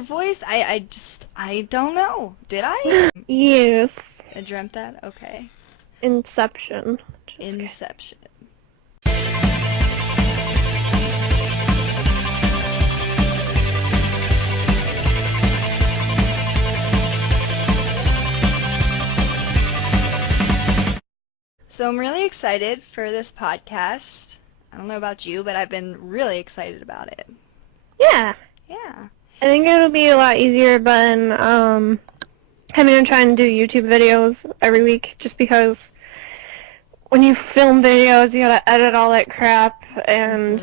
voice? I don't know. Did I? Yes. I dreamt that? Okay. Inception. Just kidding. Inception. So I'm really excited for this podcast. I don't know about you, but I've been really excited about it. Yeah. Yeah. I think it'll be a lot easier than having to try and do YouTube videos every week, just because when you film videos, you gotta edit all that crap, and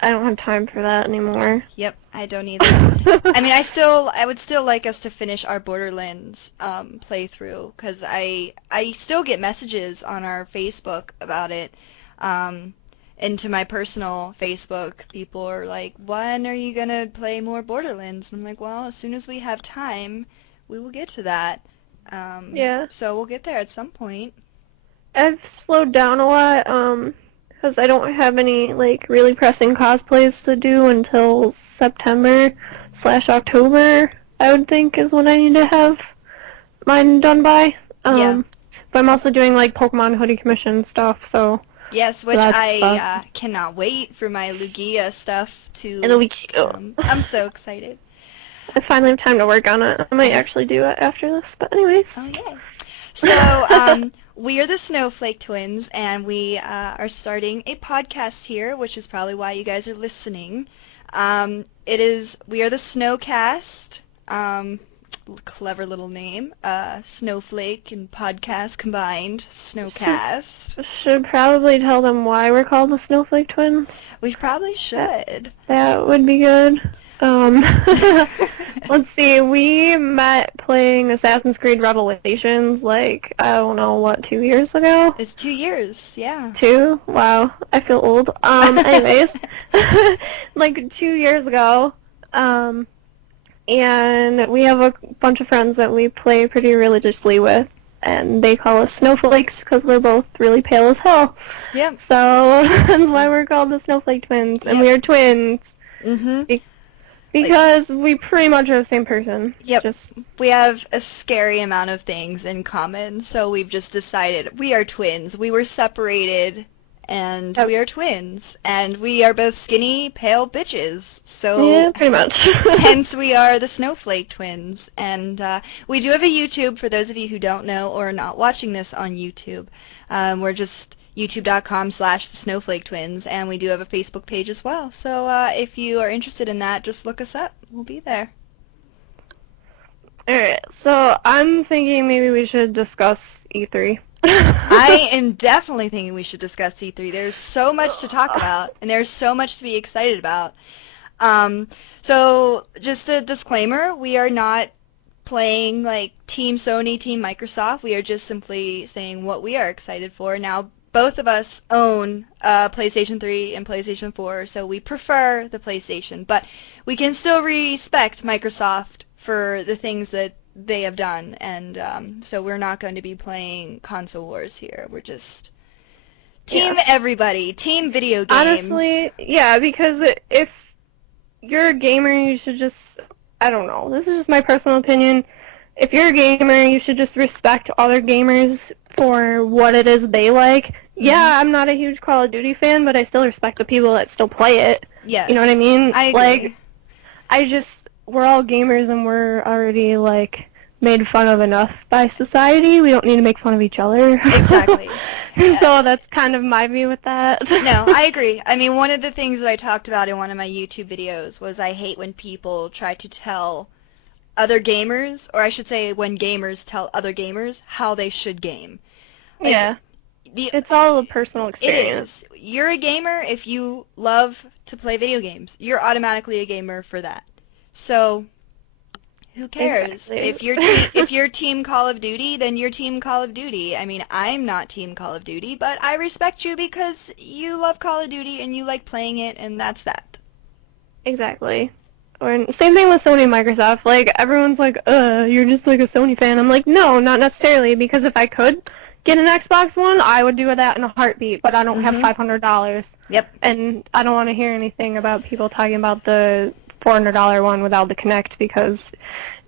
I don't have time for that anymore. Yep, I don't either. I mean, I would still like us to finish our Borderlands playthrough, because I still get messages on our Facebook about it. And to my personal Facebook, people are like, when are you going to play more Borderlands? And I'm like, well, as soon as we have time, we will get to that. Yeah. So we'll get there at some point. I've slowed down a lot, because I don't have any, like, really pressing cosplays to do until September/October, I would think, is when I need to have mine done by. Yeah. But I'm also doing, like, Pokemon Hoodie Commission stuff, so... Yes, which that's I cannot wait for my Lugia stuff to... It'll be cute. I'm so excited. I finally have time to work on it. I might actually do it after this, but anyways. Oh, yay. So, we are the Snowflake Twins, and we are starting a podcast here, which is probably why you guys are listening. We are the SnowCast, clever little name, Snowflake and podcast combined, SnowCast. Should probably tell them why we're called the Snowflake Twins. We probably should. That would be good. Let's see, we met playing Assassin's Creed Revelations, like, I don't know, what, 2 years ago? It's 2 years, yeah. 2? Wow, I feel old. Anyways, like 2 years ago, and we have a bunch of friends that we play pretty religiously with, and they call us snowflakes because we're both really pale as hell. Yep. So that's why we're called the Snowflake Twins, and we are twins. Because we pretty much are the same person. Yep. We have a scary amount of things in common, so we've just decided we are twins. We were separated, and we are twins. And we are both skinny, pale bitches. So yeah, pretty much. Hence we are the Snowflake Twins. And we do have a YouTube, for those of you who don't know or are not watching this on YouTube. We're just youtube.com/TheSnowflakeTwins, and we do have a Facebook page as well. So if you are interested in that, just look us up. We'll be there. Alright, so I'm thinking maybe we should discuss E3. I am definitely thinking we should discuss E3. There's so much to talk about, and there's so much to be excited about. So just a disclaimer, we are not playing like Team Sony, Team Microsoft. We are just simply saying what we are excited for. Now, both of us own PlayStation 3 and PlayStation 4, so we prefer the PlayStation, but we can still respect Microsoft for the things that they have done, and so we're not going to be playing console wars here. We're just team everybody, team video games. Honestly, yeah, because if you're a gamer, you should just, I don't know, this is just my personal opinion. If you're a gamer, you should just respect other gamers for what it is they like. Yeah, I'm not a huge Call of Duty fan, but I still respect the people that still play it. Yeah. You know what I mean? I agree. Like, we're all gamers and we're already, like, made fun of enough by society. We don't need to make fun of each other. Exactly. Yeah. So that's kind of my view with that. No, I agree. I mean, one of the things that I talked about in one of my YouTube videos was I hate when people try to tell other gamers, or I should say when gamers tell other gamers how they should game. Like, yeah. It's all a personal experience. It is. You're a gamer if you love to play video games. You're automatically a gamer for that. So, who cares? Exactly. If you're Team Call of Duty, then you're Team Call of Duty. I mean, I'm not Team Call of Duty, but I respect you because you love Call of Duty and you like playing it, and that's that. Exactly. Or same thing with Sony and Microsoft. Like, everyone's like, you're just like a Sony fan. I'm like, no, not necessarily, because if I could get an Xbox One, I would do that in a heartbeat, but I don't have $500. Yep. And I don't want to hear anything about people talking about the $400 one without the Kinect, because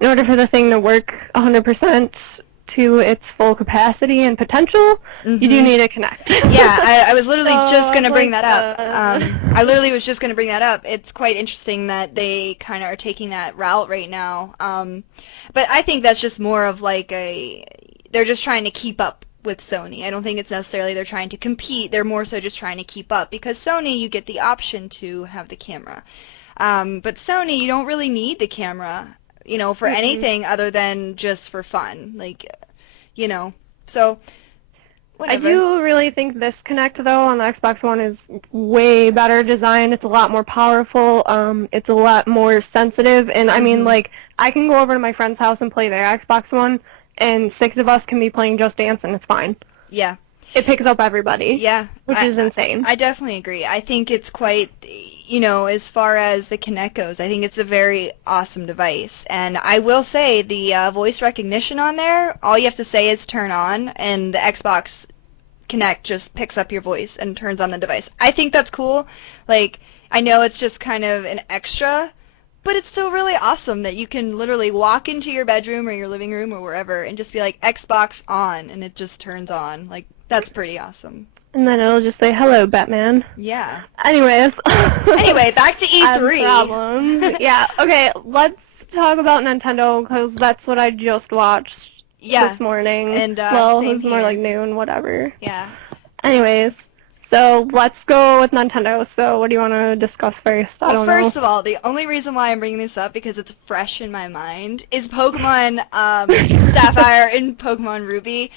in order for the thing to work 100% to its full capacity and potential, you do need a Kinect. Yeah, I was literally just going to bring like, that up. I literally was just going to bring that up. It's quite interesting that they kind of are taking that route right now. But I think that's just more of like they're just trying to keep up with Sony. I don't think it's necessarily they're trying to compete. They're more so just trying to keep up, because Sony, you get the option to have the camera. But Sony, you don't really need the camera, for anything other than just for fun. Like, so I whatever. do really think this Kinect, though, on the Xbox One is way better designed. It's a lot more powerful. It's a lot more sensitive. And, I mean, like, I can go over to my friend's house and play their Xbox One, and 6 of us can be playing Just Dance, and it's fine. Yeah. It picks up everybody. Yeah. Which is insane. I definitely agree. I think it's quite, as far as the Kinect goes, I think it's a very awesome device. And I will say the voice recognition on there, all you have to say is turn on, and the Xbox Kinect just picks up your voice and turns on the device. I think that's cool. Like, I know it's just kind of an extra, but it's still really awesome that you can literally walk into your bedroom or your living room or wherever and just be like, Xbox on, and it just turns on. Like, that's pretty awesome. And then it'll just say, hello, Batman. Yeah. Anyways. Anyway, back to E3. Problems. Yeah, okay, let's talk about Nintendo, because that's what I just watched this morning. And, well, it same was more here. like noon, whatever. Yeah. Anyways, so let's go with Nintendo. So what do you want to discuss first? I don't know. First of all, the only reason why I'm bringing this up, because it's fresh in my mind, is Pokemon Sapphire and Pokemon Ruby,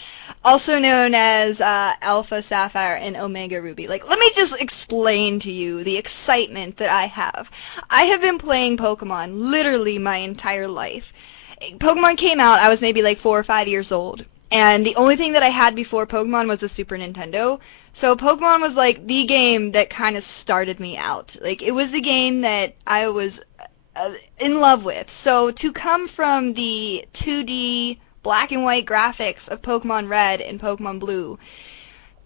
also known as Alpha Sapphire and Omega Ruby. Like, let me just explain to you the excitement that I have. I have been playing Pokemon literally my entire life. Pokemon came out, I was maybe like 4 or 5 years old, and the only thing that I had before Pokemon was a Super Nintendo. So Pokemon was like the game that kind of started me out. Like, it was the game that I was in love with. So to come from the 2D black and white graphics of Pokemon Red and Pokemon Blue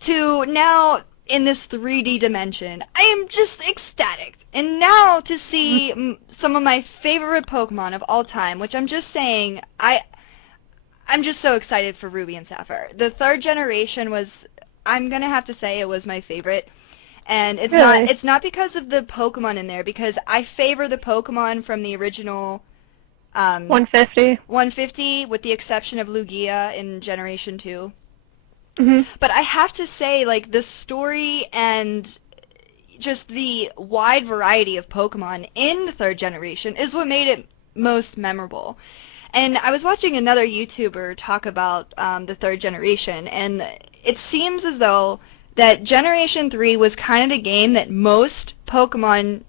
to now in this 3D dimension, I am just ecstatic. And now to see some of my favorite Pokemon of all time, which I'm just saying, I'm just so excited for Ruby and Sapphire. The 3rd generation was, I'm gonna have to say, it was my favorite. And it's Really? it's not because of the Pokemon in there, because I favor the Pokemon from the original 150. 150, with the exception of Lugia in Generation 2. Mm-hmm. But I have to say, like, the story and just the wide variety of Pokemon in the 3rd generation is what made it most memorable. And I was watching another YouTuber talk about the 3rd generation, and it seems as though that Generation 3 was kind of the game that most Pokemon,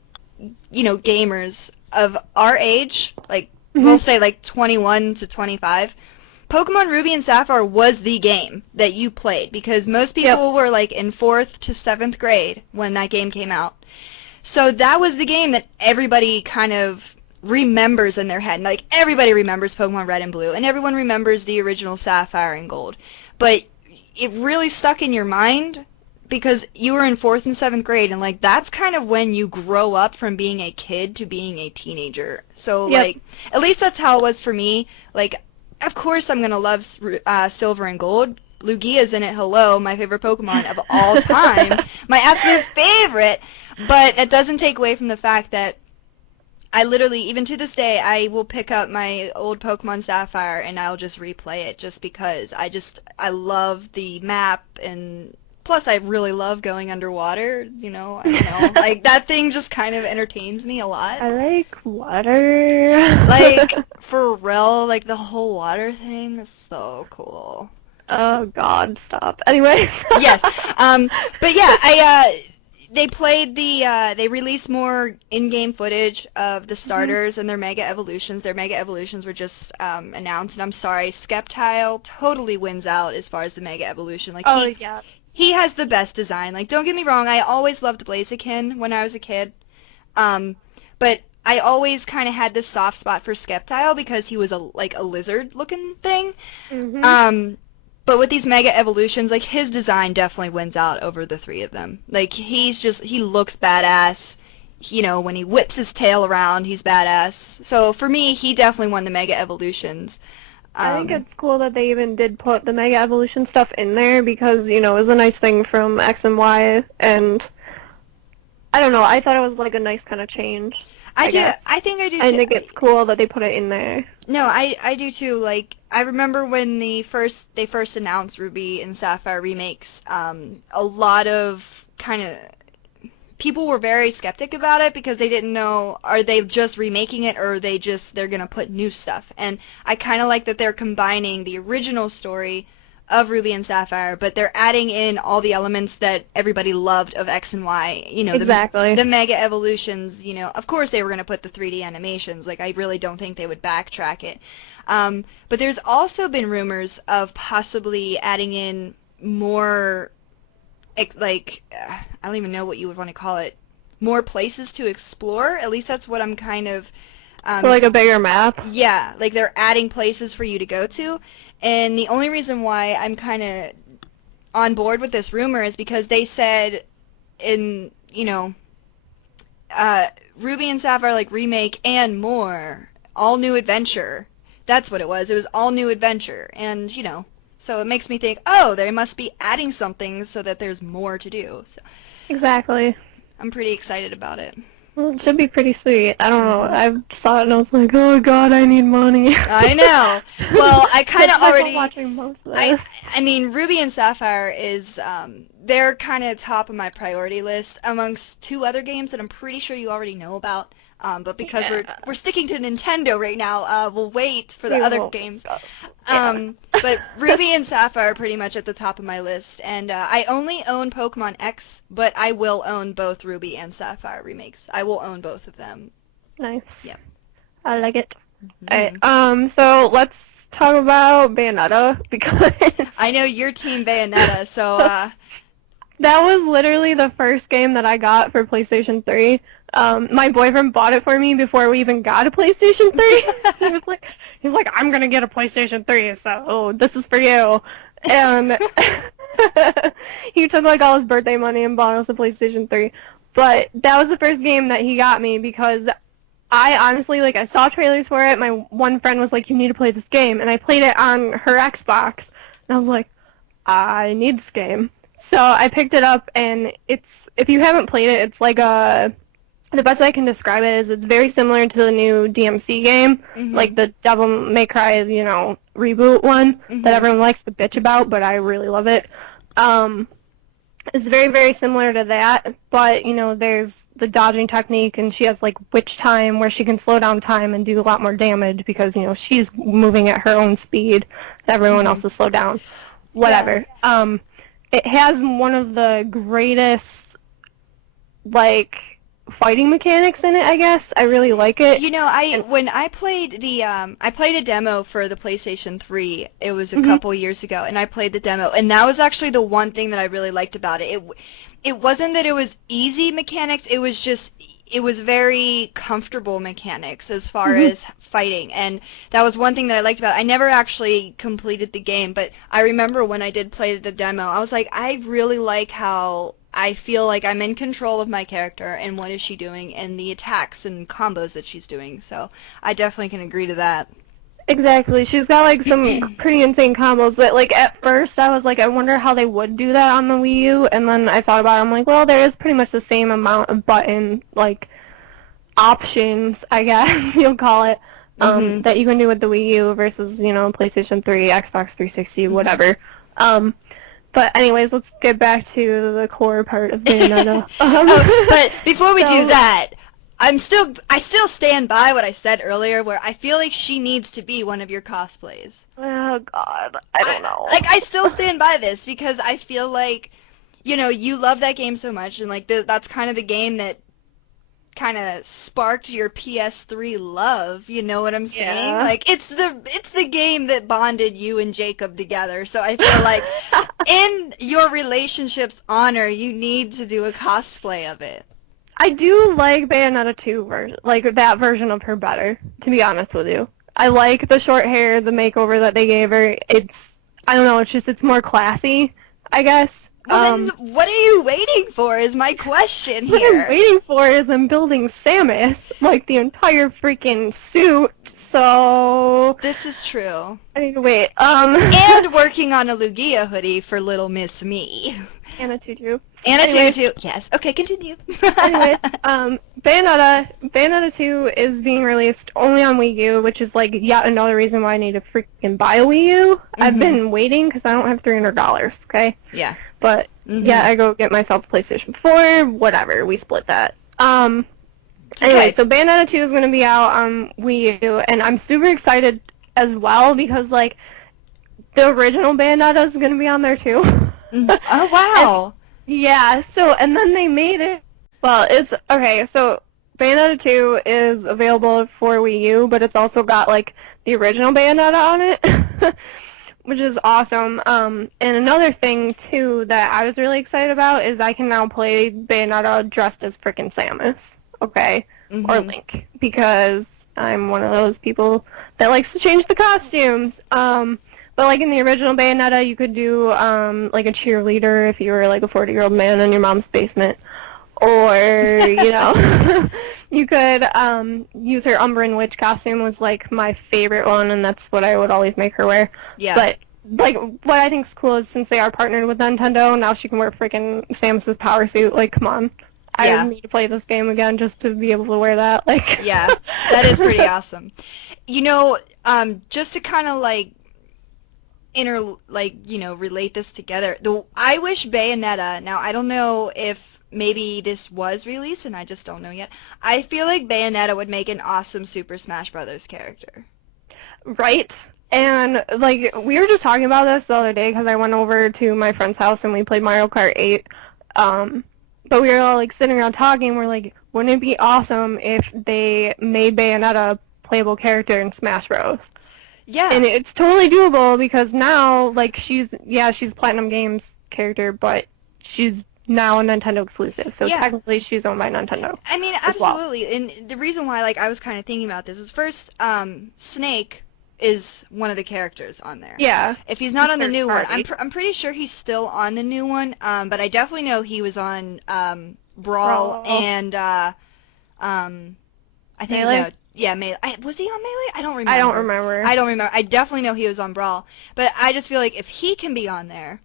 gamers of our age, like, we'll say like 21 to 25, Pokemon Ruby and Sapphire was the game that you played, because most people were like in 4th to 7th grade when that game came out. So that was the game that everybody kind of remembers in their head. Like, everybody remembers Pokemon Red and Blue, and everyone remembers the original Sapphire and Gold. But it really stuck in your mind because you were in 4th and 7th grade, and like that's kind of when you grow up from being a kid to being a teenager. So like, at least that's how it was for me. Like, of course I'm gonna love Silver and Gold. Lugia's in it. Hello, my favorite Pokemon of all time, my absolute favorite. But it doesn't take away from the fact that I literally, even to this day, I will pick up my old Pokemon Sapphire and I'll just replay it just because I love the map, and plus I really love going underwater, I don't know. Like, that thing just kind of entertains me a lot. I like water. Like, for real, like the whole water thing is so cool. Oh God, stop. Anyways. Yes. But yeah, they released more in-game footage of the starters and their Mega Evolutions. Their Mega Evolutions were just announced, and I'm sorry, Sceptile totally wins out as far as the Mega Evolution. Like, he has the best design. Like, don't get me wrong, I always loved Blaziken when I was a kid. But I always kind of had this soft spot for Sceptile because he was a lizard-looking thing. But with these Mega Evolutions, like, his design definitely wins out over the 3 of them. Like, he looks badass. when he whips his tail around, he's badass. So for me, he definitely won the Mega Evolutions. I think Um, it's cool that they even did put the Mega Evolution stuff in there because, it was a nice thing from X and Y, and I don't know, I thought it was like a nice kind of change, I I do. guess. I think I do I too. think it's cool that they put it in there. No, I do too. Like I remember when they first announced Ruby and Sapphire remakes. A lot of kind of people were very skeptic about it because they didn't know, are they just remaking it, or are they're gonna put new stuff. And I kind of like that they're combining the original story of Ruby and Sapphire, but they're adding in all the elements that everybody loved of X and Y. Exactly. The Mega Evolutions. Of course they were gonna put the 3D animations. Like I really don't think they would backtrack it. But there's also been rumors of possibly adding in more, like, I don't even know what you would want to call it, more places to explore. At least that's what I'm kind of, So like a bigger map. yeah, like they're adding places for you to go to. And the only reason why I'm kind of on board with this rumor is because they said in, Ruby and Sapphire like remake and more, all new adventure. That's what it was. It was all new adventure, and so it makes me think, oh, they must be adding something so that there's more to do. So Exactly. I'm pretty excited about it. Well, it should be pretty sweet. I don't know. I saw it and I was like, oh god, I need money. I know. Well, I kind of That's why I'm already. watching most of this. I mean, Ruby and Sapphire is they're kind of top of my priority list amongst two other games that I'm pretty sure you already know about. But because we're sticking to Nintendo right now, we'll wait for the We other won't games. discuss. Yeah. But Ruby and Sapphire are pretty much at the top of my list, and I only own Pokemon X, but I will own both Ruby and Sapphire remakes. I will own both of them. Nice. Yep. I like it. Mhm. Alright, so let's talk about Bayonetta because I know you're Team Bayonetta, so that was literally the first game that I got for PlayStation 3. My boyfriend bought it for me before we even got a PlayStation 3. He's like, I'm gonna get a PlayStation 3, so this is for you. And he took like all his birthday money and bought us a PlayStation 3. But that was the first game that he got me because I honestly, I saw trailers for it. My one friend was like, you need to play this game. And I played it on her Xbox. And I was like, I need this game. So I picked it up, and if you haven't played it, it's like the best way I can describe it is it's very similar to the new DMC game, like the Devil May Cry, reboot one that everyone likes to bitch about, but I really love it. It's very, very similar to that, but, there's the dodging technique, and she has, witch time, where she can slow down time and do a lot more damage because, she's moving at her own speed. Everyone else is slowed down. Whatever. Yeah. It has one of the greatest, fighting mechanics in it, I guess. I really like it. When I played I played a demo for the PlayStation 3. It was a couple years ago, and I played the demo, and that was actually the one thing that I really liked about it. It wasn't that it was easy mechanics. It was very comfortable mechanics as far as fighting, and that was one thing that I liked about it. I never actually completed the game, but I remember when I did play the demo, I was like, I really like how I feel like I'm in control of my character and what is she doing and the attacks and combos that she's doing. So I definitely can agree to that. Exactly. She's got some pretty insane combos that at first I was like, I wonder how they would do that on the Wii U, and then I thought about it, I'm like, well, there is pretty much the same amount of button options, I guess you'll call it, that you can do with the Wii U versus, PlayStation 3, Xbox 360, whatever. But anyways, let's get back to the core part of Bayonetta. But before we do that, I still stand by what I said earlier, where I feel like she needs to be one of your cosplays. Oh God, I don't know. I still stand by this because I feel like, you love that game so much, and that's kind of the game that kind of sparked your PS3 love. You know what I'm saying? Yeah. It's the game that bonded you and Jacob together. So I feel like in your relationship's honor, you need to do a cosplay of it. I do like Bayonetta 2 version, that version of her better, to be honest with you. I like the short hair, the makeover that they gave her. I don't know, it's more classy, I guess. Well, then what are you waiting for is my question What I'm here. waiting for is I'm building Samus, like the entire freaking suit, so This is true. I need to wait. And working on a Lugia hoodie for little Miss Me. And a tutu. And a Anyways, tutu. Yes. Okay, continue. anyways, Bayonetta 2 is being released only on Wii U, which is like yet another reason why I need to freaking buy a Wii U. I've been waiting because I don't have $300, okay? Yeah. But yeah, I go get myself a PlayStation 4, whatever, we split that. Anyway, so Bayonetta 2 is going to be out on Wii U, and I'm super excited as well because, like, the original Bayonetta is going to be on there too. Oh, wow. Yeah, and then they made it. Well, okay, so Bayonetta 2 is available for Wii U, but it's also got, like, the original Bayonetta on it, which is awesome. And another thing, too, that I was really excited about is I can now play Bayonetta dressed as frickin' Samus, okay? Or Link, because I'm one of those people that likes to change the costumes. But, like, in the original Bayonetta, you could do, like, a cheerleader if you were, like, a 40-year-old man in your mom's basement. Or, you know, you could use her Umbran Witch costume was, like, my favorite one, and that's what I would always make her wear. Yeah. But, like, what I think is cool is since they are partnered with Nintendo, now she can wear freaking Samus's power suit. Like, come on. Yeah. I need to play this game again just to be able to wear that. Like, yeah, that is pretty awesome. You know, just to kind of, like, relate this together. I wish Bayonetta, now I don't know if maybe this was released and I just don't know yet. I feel like Bayonetta would make an awesome Super Smash Brothers character. Right? And, like, we were just talking about this the other day because I went over to my friend's house and we played Mario Kart 8. But we were all, like, sitting around talking, and we're like, wouldn't it be awesome if they made Bayonetta a playable character in Smash Bros? Yeah. And it's totally doable because now, like, she's Platinum Games character, but she's now a Nintendo exclusive, so technically she's owned by Nintendo. I mean, absolutely. Well. And the reason why, like, I was kind of thinking about this is first, Snake is one of the characters on there. Yeah. If he's not on the new one, I'm pretty sure he's still on the new one. But I definitely know he was on Brawl and I think Melee? Melee. Was he on Melee? I don't remember. I definitely know he was on Brawl. But I just feel like if he can be on there,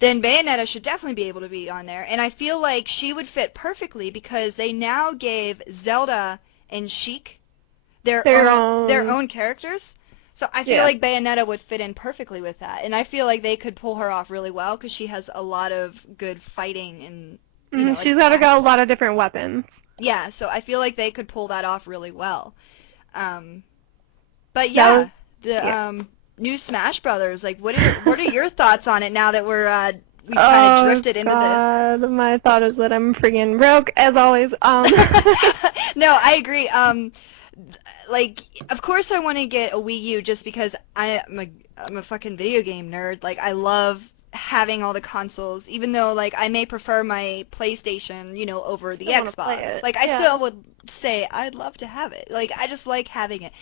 then Bayonetta should definitely be able to be on there. And I feel like she would fit perfectly because they now gave Zelda and Sheik their own characters. So I feel like Bayonetta would fit in perfectly with that. And I feel like they could pull her off really well because she has a lot of good fighting and, you know, she's got a lot of different weapons. Yeah, so I feel like they could pull that off really well. But yeah, new Smash Brothers, like what are your thoughts on it now that we kind of drifted into this? My thought is that I'm friggin' broke as always. No, I agree. Like, of course I want to get a Wii U just because I'm a fucking video game nerd. Like, I love having all the consoles, even though, like, I may prefer my PlayStation, you know, over the Xbox. Like, I still would say I'd love to have it. Like, I just like having it.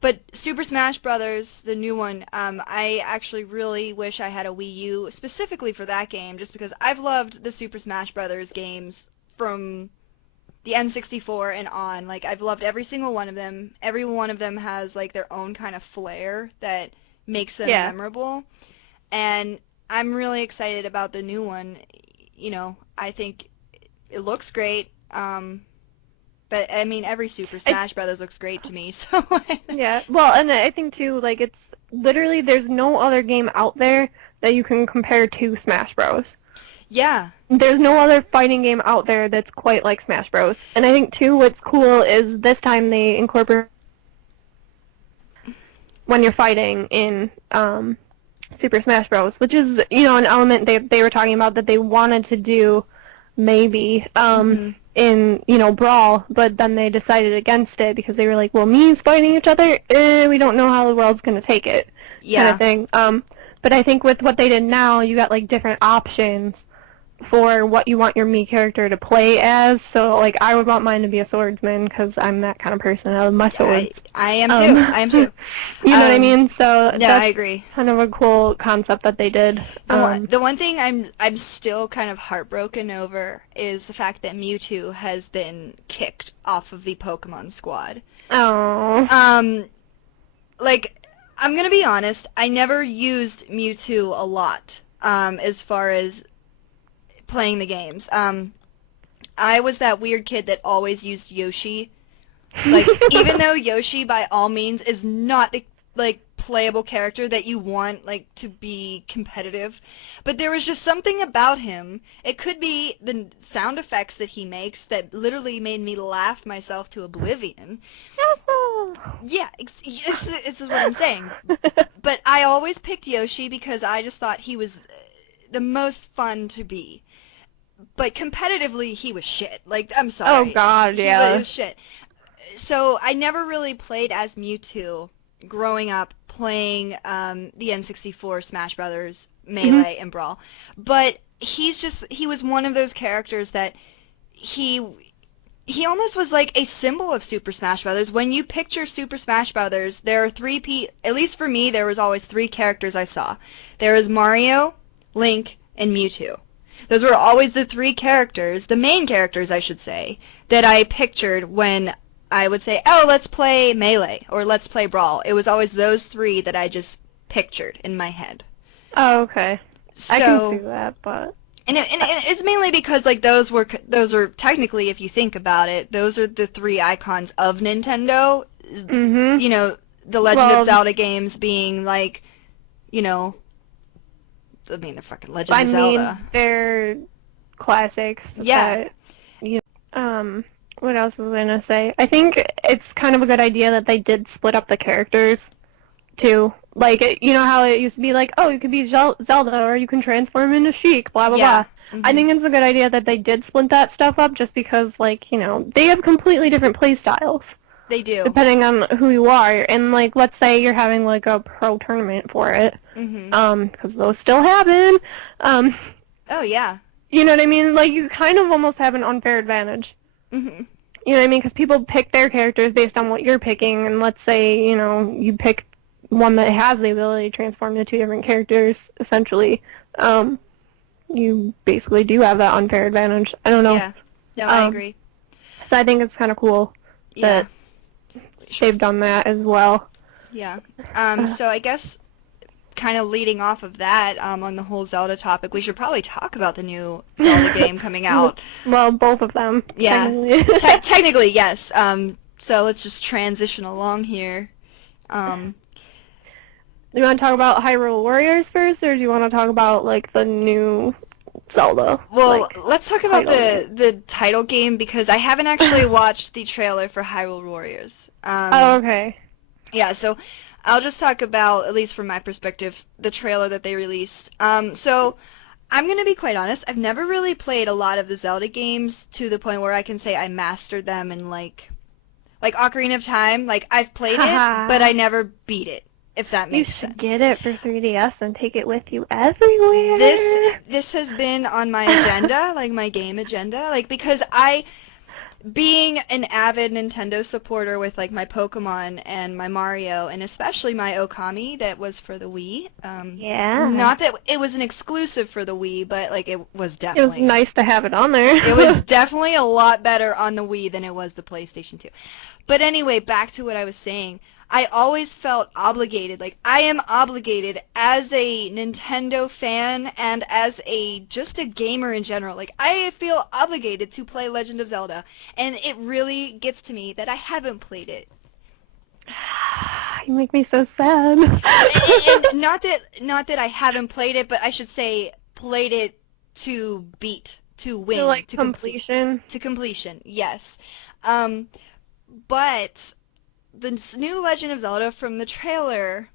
But Super Smash Brothers, the new one, I actually really wish I had a Wii U specifically for that game, just because I've loved the Super Smash Brothers games from the N64 and on. Like, I've loved every single one of them. Every one of them has, like, their own kind of flair that makes them memorable. And I'm really excited about the new one. You know, I think it looks great. But, I mean, every Super Smash Brothers looks great to me, so... Yeah, well, and I think, too, like, it's literally, there's no other game out there that you can compare to Smash Bros. Yeah. There's no other fighting game out there that's quite like Smash Bros. And I think, too, what's cool is this time they incorporate when you're fighting in Super Smash Bros., which is, you know, an element they were talking about that they wanted to do maybe in, you know, Brawl, but then they decided against it because they were like, well, me's fighting each other, we don't know how the world's going to take it, kind of thing. But I think with what they did now, you got, like, different options for what you want your Mii character to play as. So, like, I would want mine to be a swordsman because I'm that kind of person. I love my swords. I am too. I am too. You know what I mean? So No, I that's agree. kind of a cool concept that they did. The one thing I'm still kind of heartbroken over is the fact that Mewtwo has been kicked off of the Pokemon squad. Oh. Like, I'm gonna be honest, I never used Mewtwo a lot, as far as playing the games. I was that weird kid that always used Yoshi. Like, even though Yoshi, by all means, is not the, like, playable character that you want, like, to be competitive, but there was just something about him. It could be the sound effects that he makes that literally made me laugh myself to oblivion. Yeah, this is what I'm saying. But I always picked Yoshi because I just thought he was the most fun to be. But competitively, he was shit. Like, I'm sorry. Oh God, yeah. He was shit. So I never really played as Mewtwo growing up playing the N64 Smash Brothers, Melee, and Brawl. But he was one of those characters that he almost was like a symbol of Super Smash Brothers. When you picture Super Smash Brothers, there are at least for me, there was always three characters I saw. There was Mario, Link, and Mewtwo. Those were always the three characters, the main characters, I should say, that I pictured when I would say, oh, let's play Melee, or let's play Brawl. It was always those three that I just pictured in my head. Oh, okay. So, I can see that, but... And it's mainly because, like, those were technically, if you think about it, those are the three icons of Nintendo. Mm-hmm. You know, the Legend of Zelda games being, like, you know, I mean, they're fucking Legend of Zelda. I mean, they're classics. Yeah. But, you know, what else was I gonna say? I think it's kind of a good idea that they did split up the characters, too. Like, you know how it used to be like, oh, you could be Zelda, or you can transform into Sheik, blah, blah, blah. Mm-hmm. I think it's a good idea that they did split that stuff up just because, like, you know, they have completely different play styles. They do. Depending on who you are. And, like, let's say you're having, like, a pro tournament for it. Mm-hmm. Because those still happen. Oh, yeah. You know what I mean? Like, you kind of almost have an unfair advantage. Mm-hmm. You know what I mean? Because people pick their characters based on what you're picking, and let's say, you know, you pick one that has the ability to transform into two different characters, essentially. You basically do have that unfair advantage. I don't know. Yeah. No, I agree. So I think it's kind of cool that they've done that as well. Yeah. So I guess kind of leading off of that, on the whole Zelda topic, we should probably talk about the new Zelda game coming out. Well, both of them. Yeah. Technically, technically yes. So let's just transition along here. Do you want to talk about Hyrule Warriors first, or do you want to talk about, like, the new Zelda? Well, like, let's talk about the title game, because I haven't actually watched the trailer for Hyrule Warriors. Oh, okay. Yeah, so I'll just talk about, at least from my perspective, the trailer that they released. So I'm going to be quite honest, I've never really played a lot of the Zelda games to the point where I can say I mastered them in, like Ocarina of Time. Like, I've played it, but I never beat it. If that makes sense. You should get it for 3DS and take it with you everywhere. This has been on my agenda, like my game agenda, like because being an avid Nintendo supporter with like my Pokemon and my Mario and especially my Okami that was for the Wii. Yeah. Not that it was an exclusive for the Wii, but like it was definitely. It was nice to have it on there. It was definitely a lot better on the Wii than it was the PlayStation 2. But anyway, back to what I was saying. I always felt obligated, like I am obligated as a Nintendo fan and as just a gamer in general. Like I feel obligated to play Legend of Zelda, and it really gets to me that I haven't played it. You make me so sad. and not that I haven't played it, but I should say played it to beat, to win, like to completion. To completion, yes. But the new Legend of Zelda from the trailer,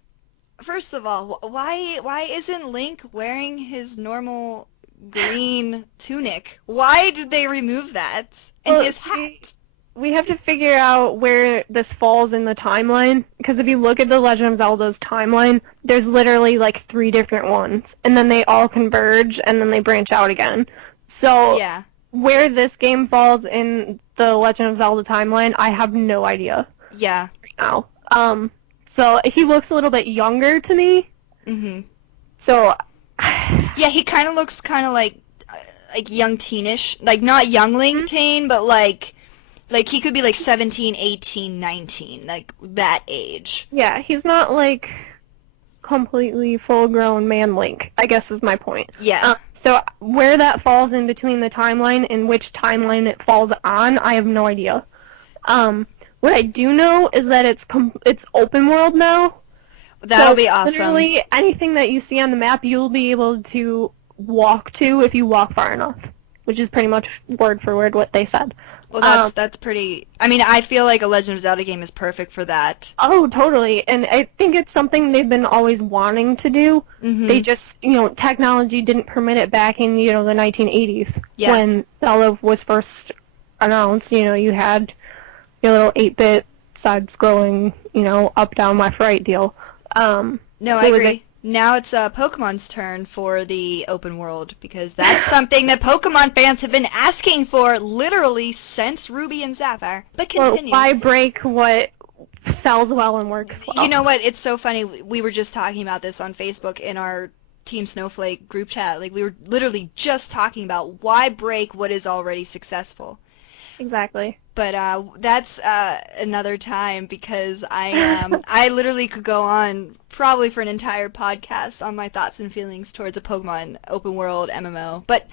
first of all, why isn't Link wearing his normal green tunic? Why did they remove that? And his hat? We have to figure out where this falls in the timeline, because if you look at the Legend of Zelda's timeline, there's literally like 3 different ones, and then they all converge, and then they branch out again. So Yeah. where this game falls in the Legend of Zelda timeline, I have no idea Yeah. right now. So he looks a little bit younger to me. Mhm. So Yeah, he kind of looks kind of like young teenish, like not youngling teen, but like he could be like 17, 18, 19, like that age. yeah, he's not like completely full-grown man Link, I guess is my point. Yeah. So where that falls in between the timeline and which timeline it falls on, I have no idea. What I do know is that it's open world now. That'll So be awesome. literally anything that you see on the map, you'll be able to walk to if you walk far enough, which is pretty much word for word what they said. Well, that's pretty. I mean, I feel like a Legend of Zelda game is perfect for that. Oh, totally. And I think it's something they've been always wanting to do. They Mhm. just, technology didn't permit it back in, the 1980s Yeah. when Zelda was first announced. You had your little 8-bit side-scrolling, up, down, left, right deal. No, I agree. Now it's Pokemon's turn for the open world because that's something that Pokemon fans have been asking for literally since Ruby and Sapphire. But Well, continue. why break what sells well and works well? You know what? It's so funny. We were just talking about this on Facebook in our Team Snowflake group chat. Like we were literally just talking about why break what is already successful. Exactly. But that's another time because I literally could go on probably for an entire podcast on my thoughts and feelings towards a Pokemon open world MMO. But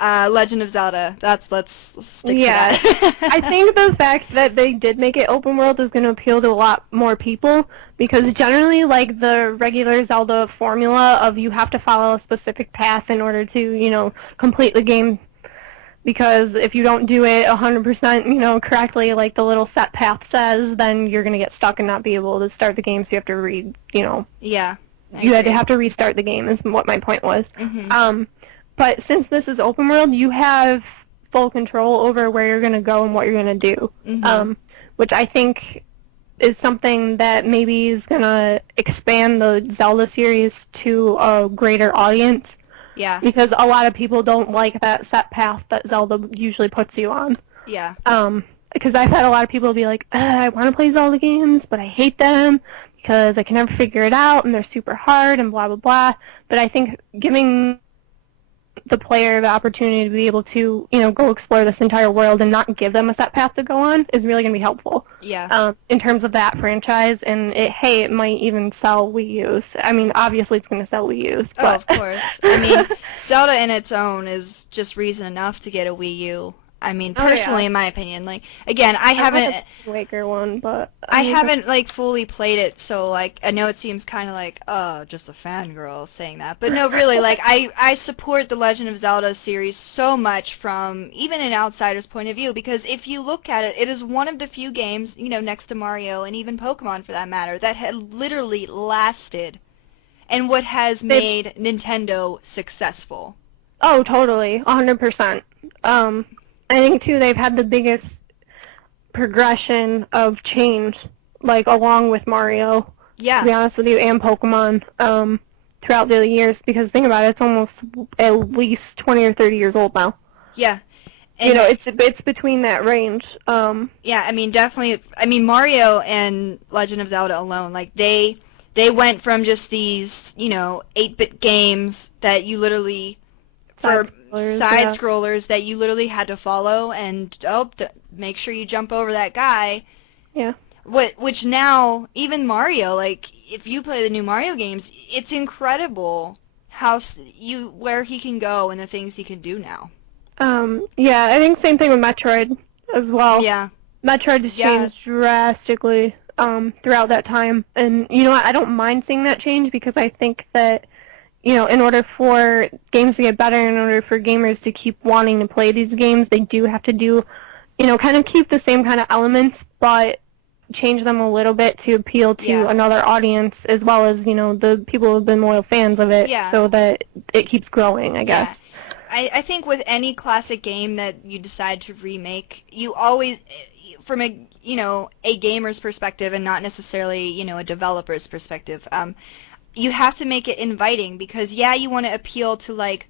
Legend of Zelda, let's stick to Yeah, that. I think the fact that they did make it open world is going to appeal to a lot more people because generally, like the regular Zelda formula of you have to follow a specific path in order to, complete the game. Because if you don't do it 100%, correctly, like the little set path says, then you're going to get stuck and not be able to start the game. So you have to Yeah. you had to have to restart the game. Is what my point was. Mhm. But since this is open world, you have full control over where you're going to go and what you're going to do, Mhm. which I think is something that maybe is going to expand the Zelda series to a greater audience. Yeah. Because a lot of people don't like that set path that Zelda usually puts you on. Yeah. Because I've had a lot of people be like, I want to play Zelda games, but I hate them because I can never figure it out and they're super hard and blah, blah, blah. But I think giving the player the opportunity to be able to, go explore this entire world and not give them a set path to go on is really going to be helpful. Yeah. In terms of that franchise, and it might even sell Wii U's. I mean, obviously it's going to sell Wii U's, Oh, but of course. I mean, Zelda in its own is just reason enough to get a Wii U. I mean, Oh, yeah. personally, in my opinion, like again, I I haven't have a Waker one, but I haven't like fully played it, so like I know it seems kind of like just a fangirl saying that, but no, really, like I support the Legend of Zelda series so much from even an outsider's point of view because if you look at it, it is one of the few games, next to Mario and even Pokemon for that matter, that had literally lasted and what has made Nintendo successful. Oh, totally, 100%. I think too they've had the biggest progression of change, like along with Mario, to be Yeah, honest with you, and Pokemon, throughout the years. Because think about it, it's almost at least 20 or 30 years old now. yeah. And It's between that range. yeah, I mean definitely. I mean Mario and Legend of Zelda alone, like they went from just these 8-bit games that you literally for side scrollers that you literally had to follow and make sure you jump over that guy. Yeah. Which now even Mario, like if you play the new Mario games, it's incredible how where he can go and the things he can do now. Yeah, I think same thing with Metroid as well. Yeah. Metroid has changed drastically throughout that time, and what, I don't mind seeing that change because I think that in order for games to get better, in order for gamers to keep wanting to play these games, they do have to do, kind of keep the same kind of elements, but change them a little bit to appeal to another audience, as well as, the people who have been loyal fans of it, so that it keeps growing, I guess. I think with any classic game that you decide to remake, you always, from a gamer's perspective and not necessarily, a developer's perspective, you have to make it inviting because you want to appeal to like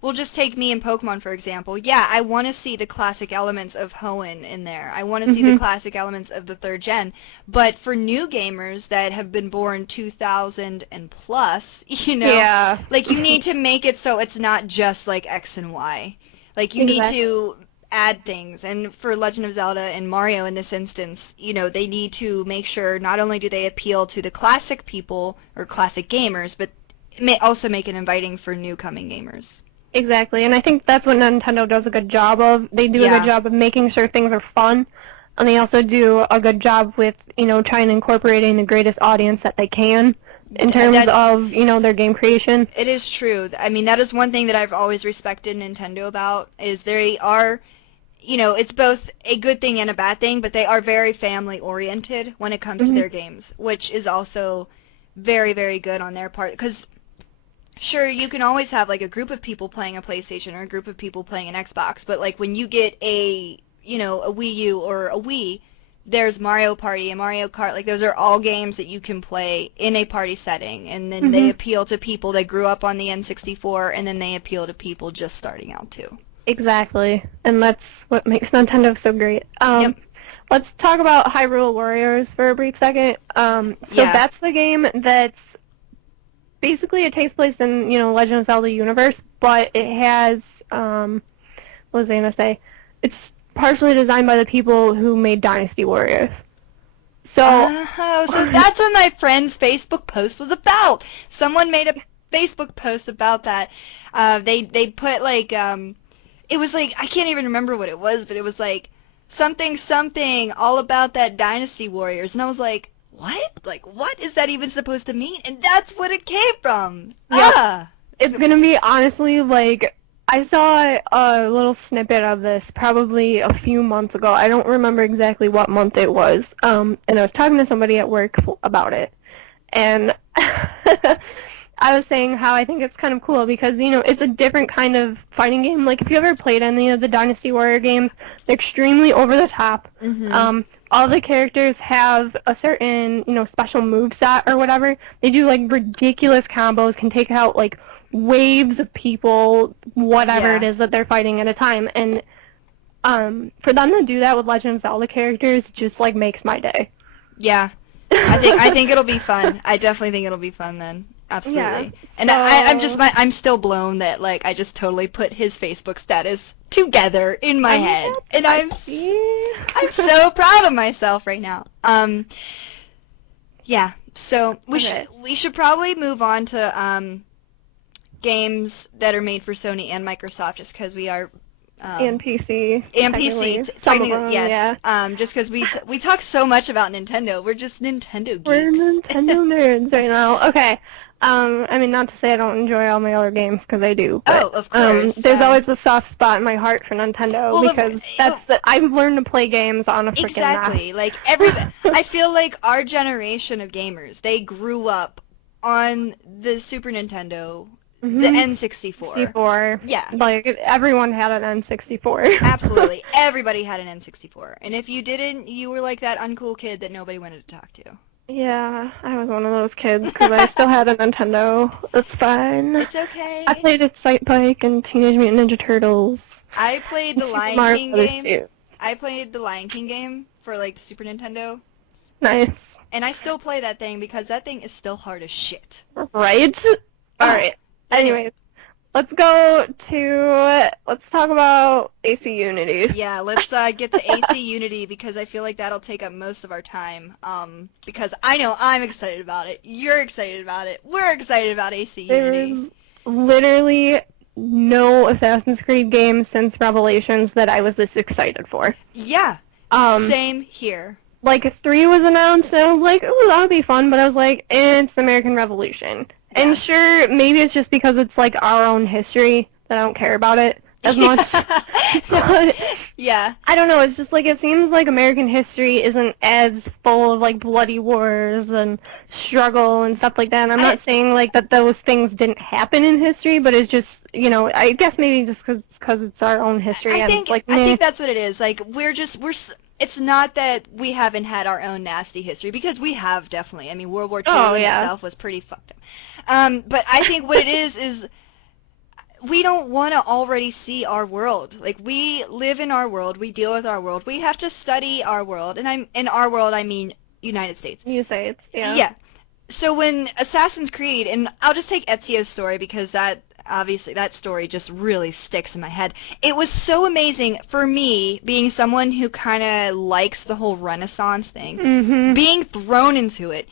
we'll just take me and Pokemon for example. Yeah, I want to see the classic elements of Hoenn in there. I want to see the Mhm. classic elements of the third gen. But for new gamers that have been born 2000 and plus, Yeah. like you need to make it so it's not just like X and Y. Like you need Exactly. to add things. And for Legend of Zelda and Mario in this instance, they need to make sure not only do they appeal to the classic people or classic gamers, but also make it inviting for new coming gamers. Exactly. And I think that's what Nintendo does a good job of. They do a good Yeah. job of making sure things are fun, and they also do a good job with, trying to incorporating the greatest audience that they can in terms That of, their game creation. it is true. I mean, that is one thing that I've always respected Nintendo about is they are, it's both a good thing and a bad thing, but they are very family oriented when it comes to Hmm. their games, which is also very, very good on their part. Because sure, you can always have like a group of people playing a PlayStation or a group of people playing an Xbox, but like when you get a Wii U or a Wii, there's Mario Party and Mario Kart. Like those are all games that you can play in a party setting, and then they Hmm. appeal to people that grew up on the N64, and then they appeal to people just starting out too. Exactly. And that's what makes Nintendo so great. Yep. Let's talk about Hyrule Warriors for a brief second. So Yeah. that's the game that's basically it takes place in, Legend of Zelda universe, but it has, what was I gonna say? It's partially designed by the people who made Dynasty Warriors. So, Oh, so that's what my friend's Facebook post was about. Someone made a Facebook post about that. They put like it was like I can't even remember what it was, but it was like something something all about that Dynasty Warriors, and I was like, what? Like what is that even supposed to mean? And that's what it came from. yep, Ah. it's gonna be honestly like I saw a little snippet of this probably a few months ago. I don't remember exactly what month it was. And I was talking to somebody at work about it, and I was saying how I think it's kind of cool because, it's a different kind of fighting game. Like, if you ever played any of the Dynasty Warrior games, they're extremely over the top. Mhm. All the characters have a certain, special move set or whatever. They do, like, ridiculous combos, can take out, like, waves of people, whatever it Yeah. is that they're fighting at a time. And for them to do that with Legend of Zelda characters just, like, makes my day. Yeah. I think it'll be fun. I definitely think it'll be fun then. Yeah, Absolutely. And so I'm still blown that like I just totally put his Facebook status together in my I mean, head, and I see. I'm so proud of myself right now. Yeah. So Okay. we should probably move on to games that are made for Sony and Microsoft, just because we are And PC, and PC, technically. Some of technically, them, yes. yeah. Just because we talk so much about Nintendo, we're just Nintendo We're geeks. Nintendo nerds right now. Okay. I mean, not to say I don't enjoy all my other games, because I do, Oh, but of course. there's always a soft spot in my heart for Nintendo, Well, because I've learned to play games on a freaking exactly. NES. Like I feel like our generation of gamers, they grew up on the Super Nintendo, the Mm-hmm. N64. 64. Yeah, Like, everyone had an N64. absolutely. Everybody had an N64, and if you didn't, you were like that uncool kid that nobody wanted to talk to. Yeah, I was one of those kids, because I still had a Nintendo. That's fine. It's okay. I played Excite Bike and Teenage Mutant Ninja Turtles. I played And the Super Lion Mario King Brothers game. 2. I played the Lion King game for like the Super Nintendo, Nice. and I still play that thing because that thing is still hard as shit. Right? Alright. Anyway. Anyways, let's talk about AC Unity. Yeah, let's get to AC Unity because I feel like that'll take up most of our time. Because I know I'm excited about it. You're excited about it. We're excited about AC Unity. There's literally no Assassin's Creed game since Revelations that I was this excited for. Yeah, Um, same here. like 3 was announced, and I was like, "Ooh, that would be fun," but I was like, it's the American Revolution. Yeah. And sure, maybe it's just because it's like our own history that I don't care about it as much. But Yeah. I don't know, it's just like it seems like American history isn't as full of like bloody wars and struggle and stuff like that. And I'm not saying like that those things didn't happen in history, but it's just, I guess maybe just because it's our own history. And it's like, I think that's what it is. Like it's not that we haven't had our own nasty history because we have definitely. I mean, World War II Oh, yeah. itself was pretty fucked up. But I think what it is we don't want to already see our world. Like, we live in our world, we deal with our world, we have to study our world, and I'm in our world I mean United States. You say it's, yeah. Yeah. So when Assassin's Creed, and I'll just take Ezio's story because that obviously that story just really sticks in my head. It was so amazing for me, being someone who kind of likes the whole Renaissance thing, being thrown into it,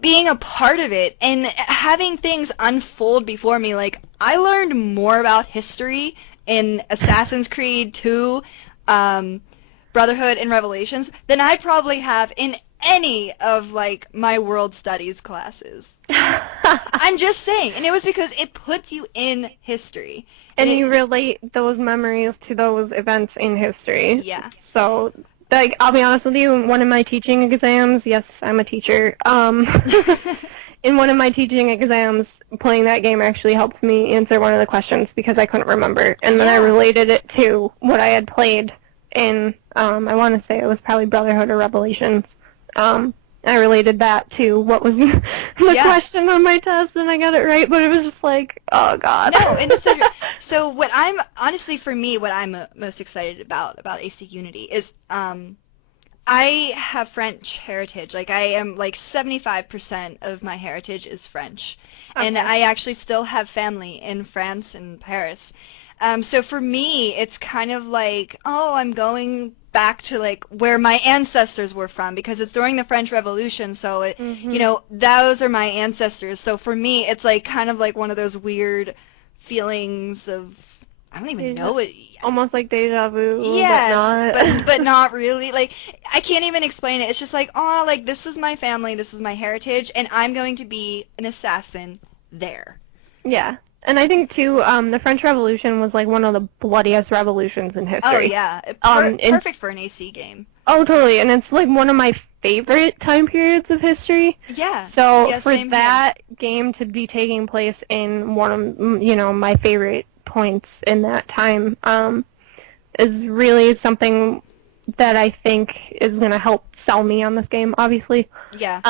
being a part of it, and having things unfold before me. Like, I learned more about history in Assassin's Creed 2, Brotherhood, and Revelations than I probably have in any of, like, my world studies classes. I'm just saying. And it was because it puts you in history. And you relate those memories to those events in history. Yeah. So, like, I'll be honest with you, in one of my teaching exams, yes, I'm a teacher, in one of my teaching exams, playing that game actually helped me answer one of the questions because I couldn't remember. And then I related it to what I had played in, I want to say it was probably Brotherhood or Revelations. I related that to what was the question on my test, and I got it right, but it was just like, oh, God. No, and so what I'm, honestly, for me, what I'm most excited about AC Unity is, I have French heritage. Like, I am, like, 75% of my heritage is French. Okay. And I actually still have family in France and Paris. So for me, it's kind of like, oh, I'm going back to, like, where my ancestors were from, because it's during the French Revolution, so, it, you know, those are my ancestors. So for me, it's, like, kind of like one of those weird feelings of, I don't even know it. Almost like deja vu, yes, but not really. Like, I can't even explain it. It's just like, oh, like, this is my family, this is my heritage, and I'm going to be an assassin there. Yeah. And I think, too, the French Revolution was, like, one of the bloodiest revolutions in history. Oh, yeah. Perfect for an AC game. Oh, totally. And it's, like, one of my favorite time periods of history. Yeah. So for that game to be taking place in one of, you know, my favorite points in that time is really something that I think is going to help sell me on this game, obviously. Yeah.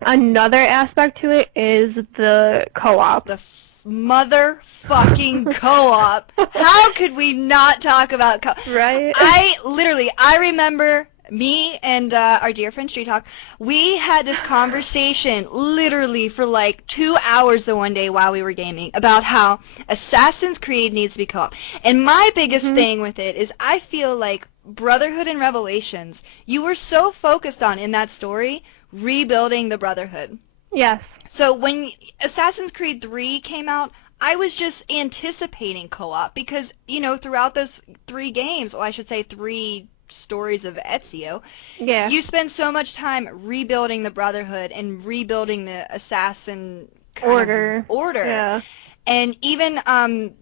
Another aspect to it is the co-op. The motherfucking co-op. How could we not talk about co-op? Right? I remember me and our dear friend Street Talk, we had this conversation literally for like 2 hours the one day while we were gaming about how Assassin's Creed needs to be co-op. And my biggest thing with it is I feel like Brotherhood and Revelations, you were so focused on, in that story, rebuilding the Brotherhood. Yes. So when Assassin's Creed 3 came out, I was just anticipating co-op because, you know, throughout those 3 games, well, I should say 3 stories of Ezio, you spend so much time rebuilding the Brotherhood and rebuilding the assassin order. Yeah. And even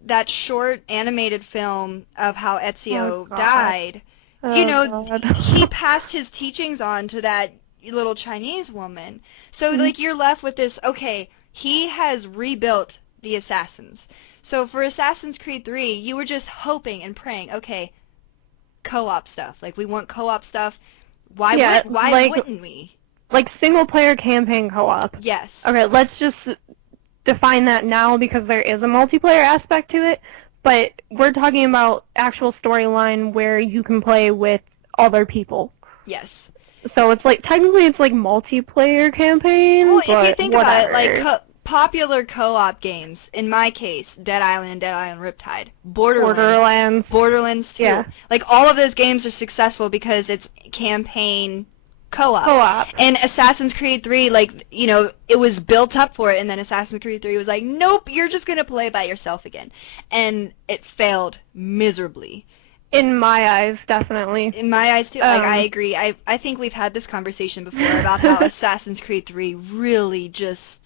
that short animated film of how Ezio died, you know, he passed his teachings on to that little Chinese woman. So, like, you're left with this, okay, he has rebuilt the assassins. So for Assassin's Creed 3, you were just hoping and praying, okay, co-op stuff. Like, we want co-op stuff. Why wouldn't we? Like, single-player campaign co-op. Yes. Okay, let's just define that now because there is a multiplayer aspect to it, but we're talking about actual storyline where you can play with other people. Yes. So it's like, technically it's like multiplayer campaign, well, but if you think whatever. about it, like, popular co-op games, in my case, Dead Island, Dead Island Riptide, Borderlands 2. Yeah. Like, all of those games are successful because it's campaign co-op. And Assassin's Creed 3, like, you know, it was built up for it, and then Assassin's Creed 3 was like, nope, you're just going to play by yourself again. And it failed miserably. In my eyes, definitely. In my eyes, too. Like, I agree. I think we've had this conversation before about how Assassin's Creed 3 really just...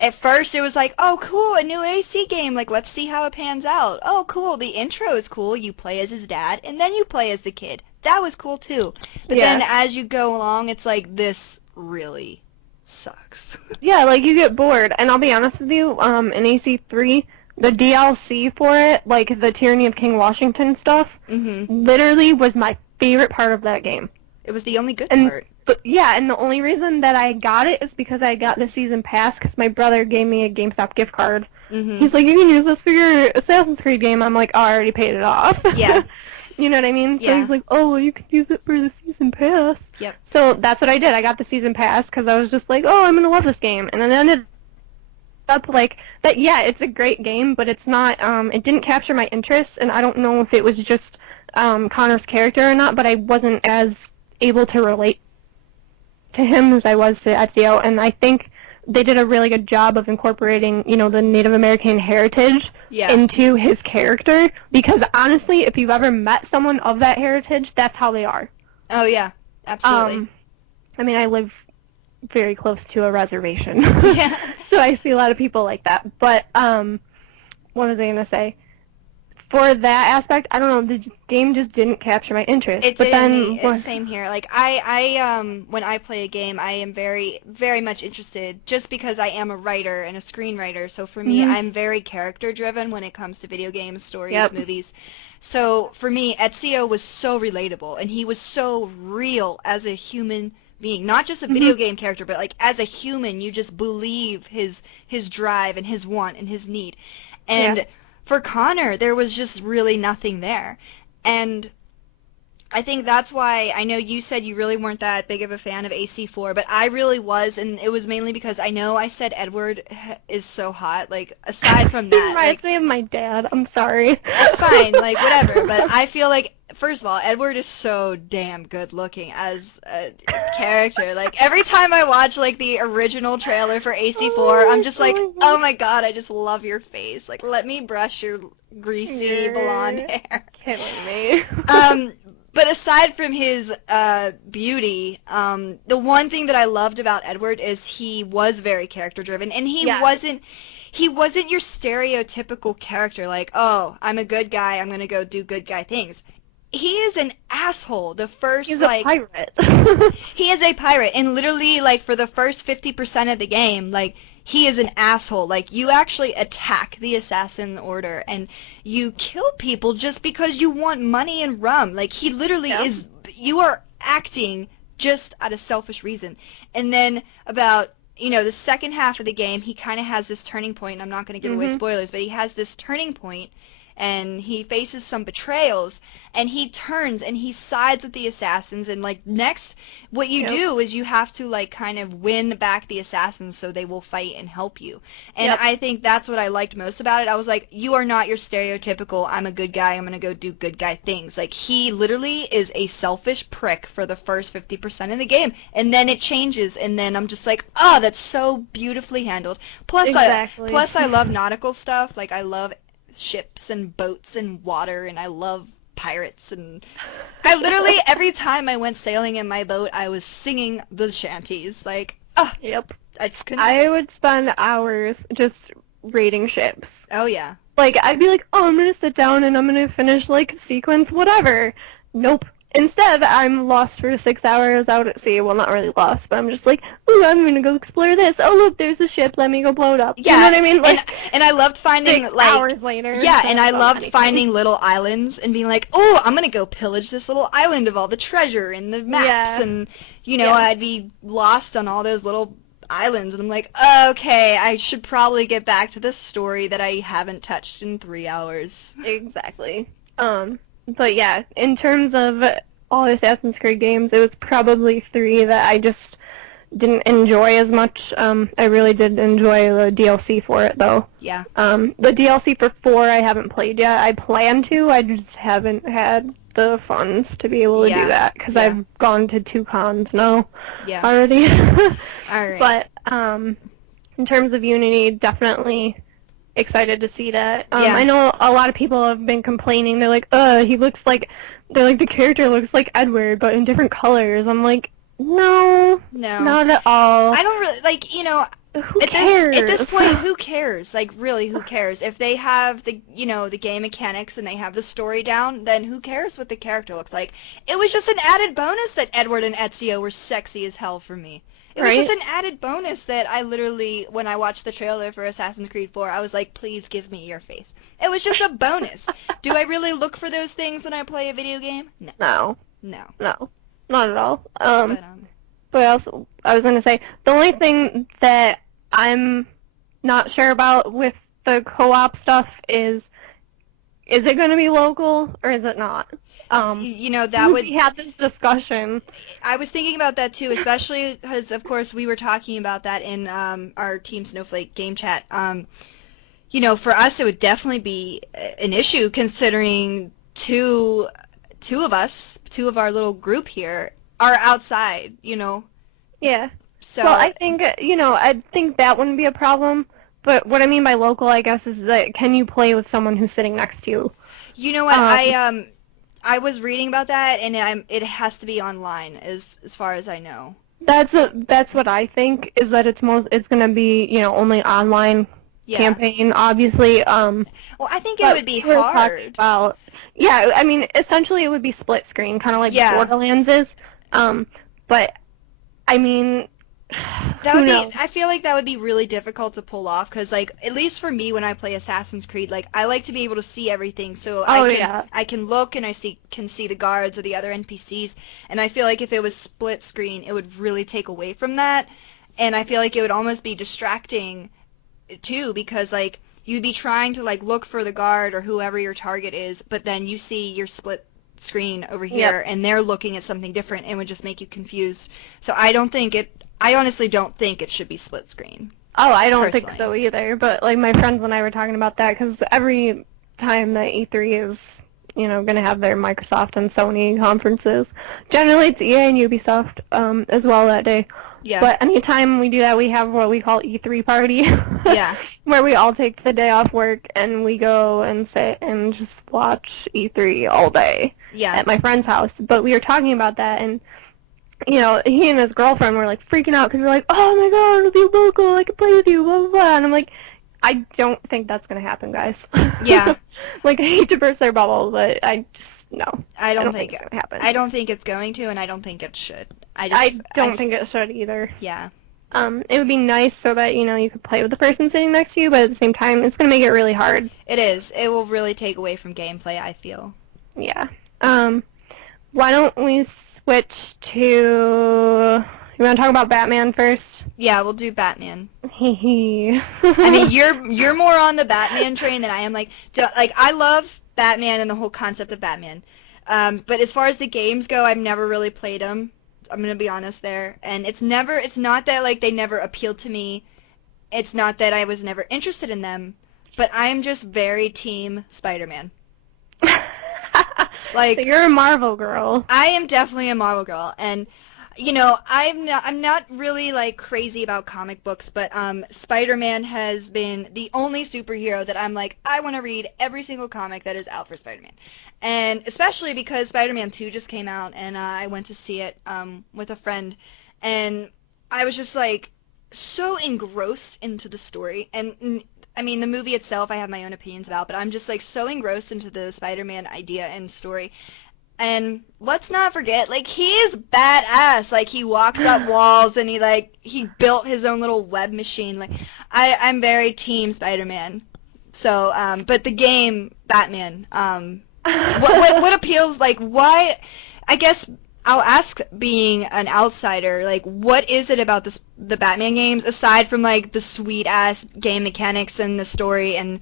At first, it was like, oh, cool, a new AC game. Like, let's see how it pans out. Oh, cool, the intro is cool. You play as his dad, and then you play as the kid. That was cool, too. But then as you go along, it's like, this really sucks. Yeah, like, you get bored. And I'll be honest with you, in AC3... the DLC for it, like the Tyranny of King Washington stuff, literally was my favorite part of that game. It was the only good part. But yeah, and the only reason that I got it is because I got the season pass because my brother gave me a GameStop gift card. Mhm. He's like, you can use this for your Assassin's Creed game. I'm like, oh, I already paid it off. Yeah. You know what I mean? So Yeah. he's like, oh, well, you can use it for the season pass. Yep. So that's what I did. I got the season pass because I was just like, oh, I'm gonna love this game, and then it ended up like that. Yeah, it's a great game, but it's not. It didn't capture my interest, and I don't know if it was just Connor's character or not, but I wasn't as able to relate to him as I was to Ezio, and I think they did a really good job of incorporating, you know, the Native American heritage Yeah. into his character, because honestly, if you've ever met someone of that heritage, that's how they are. Oh yeah. Absolutely. I mean, I live very close to a reservation. Yeah. So I see a lot of people like that. But what was I going to say? For that aspect, I don't know, the game just didn't capture my interest. It but did then me. Same here. Like when I play a game, I am very, very much interested, just because I am a writer and a screenwriter. So for me, I'm very character driven when it comes to video games, stories, movies. So for me, Ezio was so relatable, and he was so real as a human being, not just a video game character, but like as a human, you just believe his drive and his want and his need. And for Connor, there was just really nothing there. And I think that's why, I know you said you really weren't that big of a fan of AC4, but I really was, and it was mainly because I know I said Edward is so hot. Like, aside from that, He reminds me of my dad. I'm sorry. it's fine, like, whatever. But I feel like, first of all, Edward is so damn good looking as a character. Like, every time I watch, like, the original trailer for AC4, I'm just like, oh my god, I just love your face. Like, let me brush your greasy blonde hair. Killing me. But aside from his beauty, the one thing that I loved about Edward is he was very character driven, and he wasn't your stereotypical character like, oh, I'm a good guy, I'm gonna go do good guy things. He is an asshole. The first He's like a pirate. he is a pirate, and literally like for the first 50% of the game, like he is an asshole. Like, you actually attack the assassin order and you kill people just because you want money and rum. Like, he literally is, you are acting just out of selfish reason. And then about, you know, the second half of the game, he kind of has this turning point, and I'm not going to give away spoilers, but he has this turning point, and he faces some betrayals, and he turns and he sides with the assassins, and like next what you do is you have to like kind of win back the assassins so they will fight and help you. And I think that's what I liked most about it. I was like, you are not your stereotypical, I'm a good guy, I'm gonna go do good guy things. Like, he literally is a selfish prick for the first 50% of the game, and then it changes, and then I'm just like, oh, that's so beautifully handled. Plus I love nautical stuff. Like, I love ships and boats and water, and I love pirates, and I literally every time I went sailing in my boat, I was singing the shanties. Like, I just couldn't. I would spend hours just raiding ships. Oh yeah. Like, I'd be like, oh, I'm gonna sit down and I'm gonna finish like sequence whatever. Nope. Instead, I'm lost for 6 hours out at sea. Well, not really lost, but I'm just like, ooh, I'm gonna go explore this. Oh, look, there's a ship. Let me go blow it up. Yeah, you know what I mean? Like, and I loved finding 6 like hours later. Yeah, and I loved finding little islands and being like, oh, I'm gonna go pillage this little island of all the treasure and the maps, and you know, I'd be lost on all those little islands, and I'm like, okay, I should probably get back to this story that I haven't touched in 3 hours. Exactly. But yeah, in terms of all Assassin's Creed games, it was probably 3 that I just didn't enjoy as much. I really did enjoy the DLC for it, though. Yeah. The DLC for 4 I haven't played yet. I plan to, I just haven't had the funds to be able to do that, because I've gone to 2 cons now already. Alright. But, in terms of Unity, definitely excited to see that. I know a lot of people have been complaining. They're like, he looks like, the character looks like Edward, but in different colors. I'm like, no, not at all. I don't really, like, you know, who cares? At this point, who cares? Like, really, who cares? If they have the, you know, the game mechanics and they have the story down, then who cares what the character looks like? It was just an added bonus that Edward and Ezio were sexy as hell for me. It was just an added bonus that I literally, when I watched the trailer for Assassin's Creed 4, I was like, please give me your face. It was just a bonus. Do I really look for those things when I play a video game? No. No. No. No. Not at all. But, But also, I was going to say, the only thing that I'm not sure about with the co-op stuff is it going to be local or is it not? You know, that would We had this discussion. I was thinking about that too, especially because, of course, we were talking about that in our Team Snowflake game chat. You know, for us, it would definitely be an issue considering two of us, two of our little group here, are outside. You know, Yeah. Well, so I think, I think that wouldn't be a problem. But what I mean by local, I guess, is that can you play with someone who's sitting next to you? you know what Um, I was reading about that, and it has to be online as far as I know. that's what I think is that it's gonna be, only online Yeah. campaign, obviously. Well, I think it But would be we were talking hard. about, yeah, I mean, essentially it would be split screen, kind of like Yeah. Borderlands is. But I mean, That who would be, knows? I feel like that would be really difficult to pull off because, like, at least for me when I play Assassin's Creed, like, I like to be able to see everything so Oh yeah, I can look and can see the guards or the other NPCs, and I feel like if it was split screen, it would really take away from that, and I feel like it would almost be distracting too because, like, you'd be trying to, like, look for the guard or whoever your target is, but then you see your split screen over yep. here and they're looking at something different and would just make you confused. So I honestly don't think it should be split screen, Oh, I don't think personally. so either. But like my friends and I were talking about that because every time that E3 is, going to have their Microsoft and Sony conferences, generally it's EA and Ubisoft as well that day. Yeah. But anytime we do that, we have what we call E3 party, Yeah. where we all take the day off work and we go and sit and just watch E3 all day Yeah. at my friend's house. But we were talking about that, and he and his girlfriend were like freaking out because they're like, oh my god, it'll be local, I can play with you, blah blah blah. And I'm like, I don't think that's gonna happen, guys. Yeah. Like, I hate to burst their bubble, but I just no, I I don't don't think think it's gonna happen. I don't think it's going to, and I don't think it should. I don't think it should either. Yeah. It would be nice so that you could play with the person sitting next to you, but at the same time, it's gonna make it really hard. It is. It will really take away from gameplay, I feel. Yeah. Why don't we switch to? You want to talk about Batman first? Yeah, we'll do Batman. Hee hee. I mean, you're more on the Batman train than I am. Like, I love Batman and the whole concept of Batman. But as far as the games go, I've never really played them. I'm gonna be honest there, and it's not that like they never appealed to me. It's not that I was never interested in them, but I'm just very team Spider-Man. Like, So you're a Marvel girl. I am definitely a Marvel girl, and I'm not really like crazy about comic books, but Spider-Man has been the only superhero that I'm like I want to read every single comic that is out for Spider-Man. And especially because Spider-Man 2 just came out and I went to see it with a friend, and I was just like so engrossed into the story, and I mean the movie itself I have my own opinions about, but I'm just like so engrossed into the Spider-Man idea and story. And let's not forget, like, he is badass. Like, he walks up walls and he built his own little web machine. Like, I'm very team Spider-Man. So, but the game, Batman, what appeals, like, why, I guess I'll ask being an outsider, like, what is it about the Batman games, aside from, like, the sweet-ass game mechanics and the story and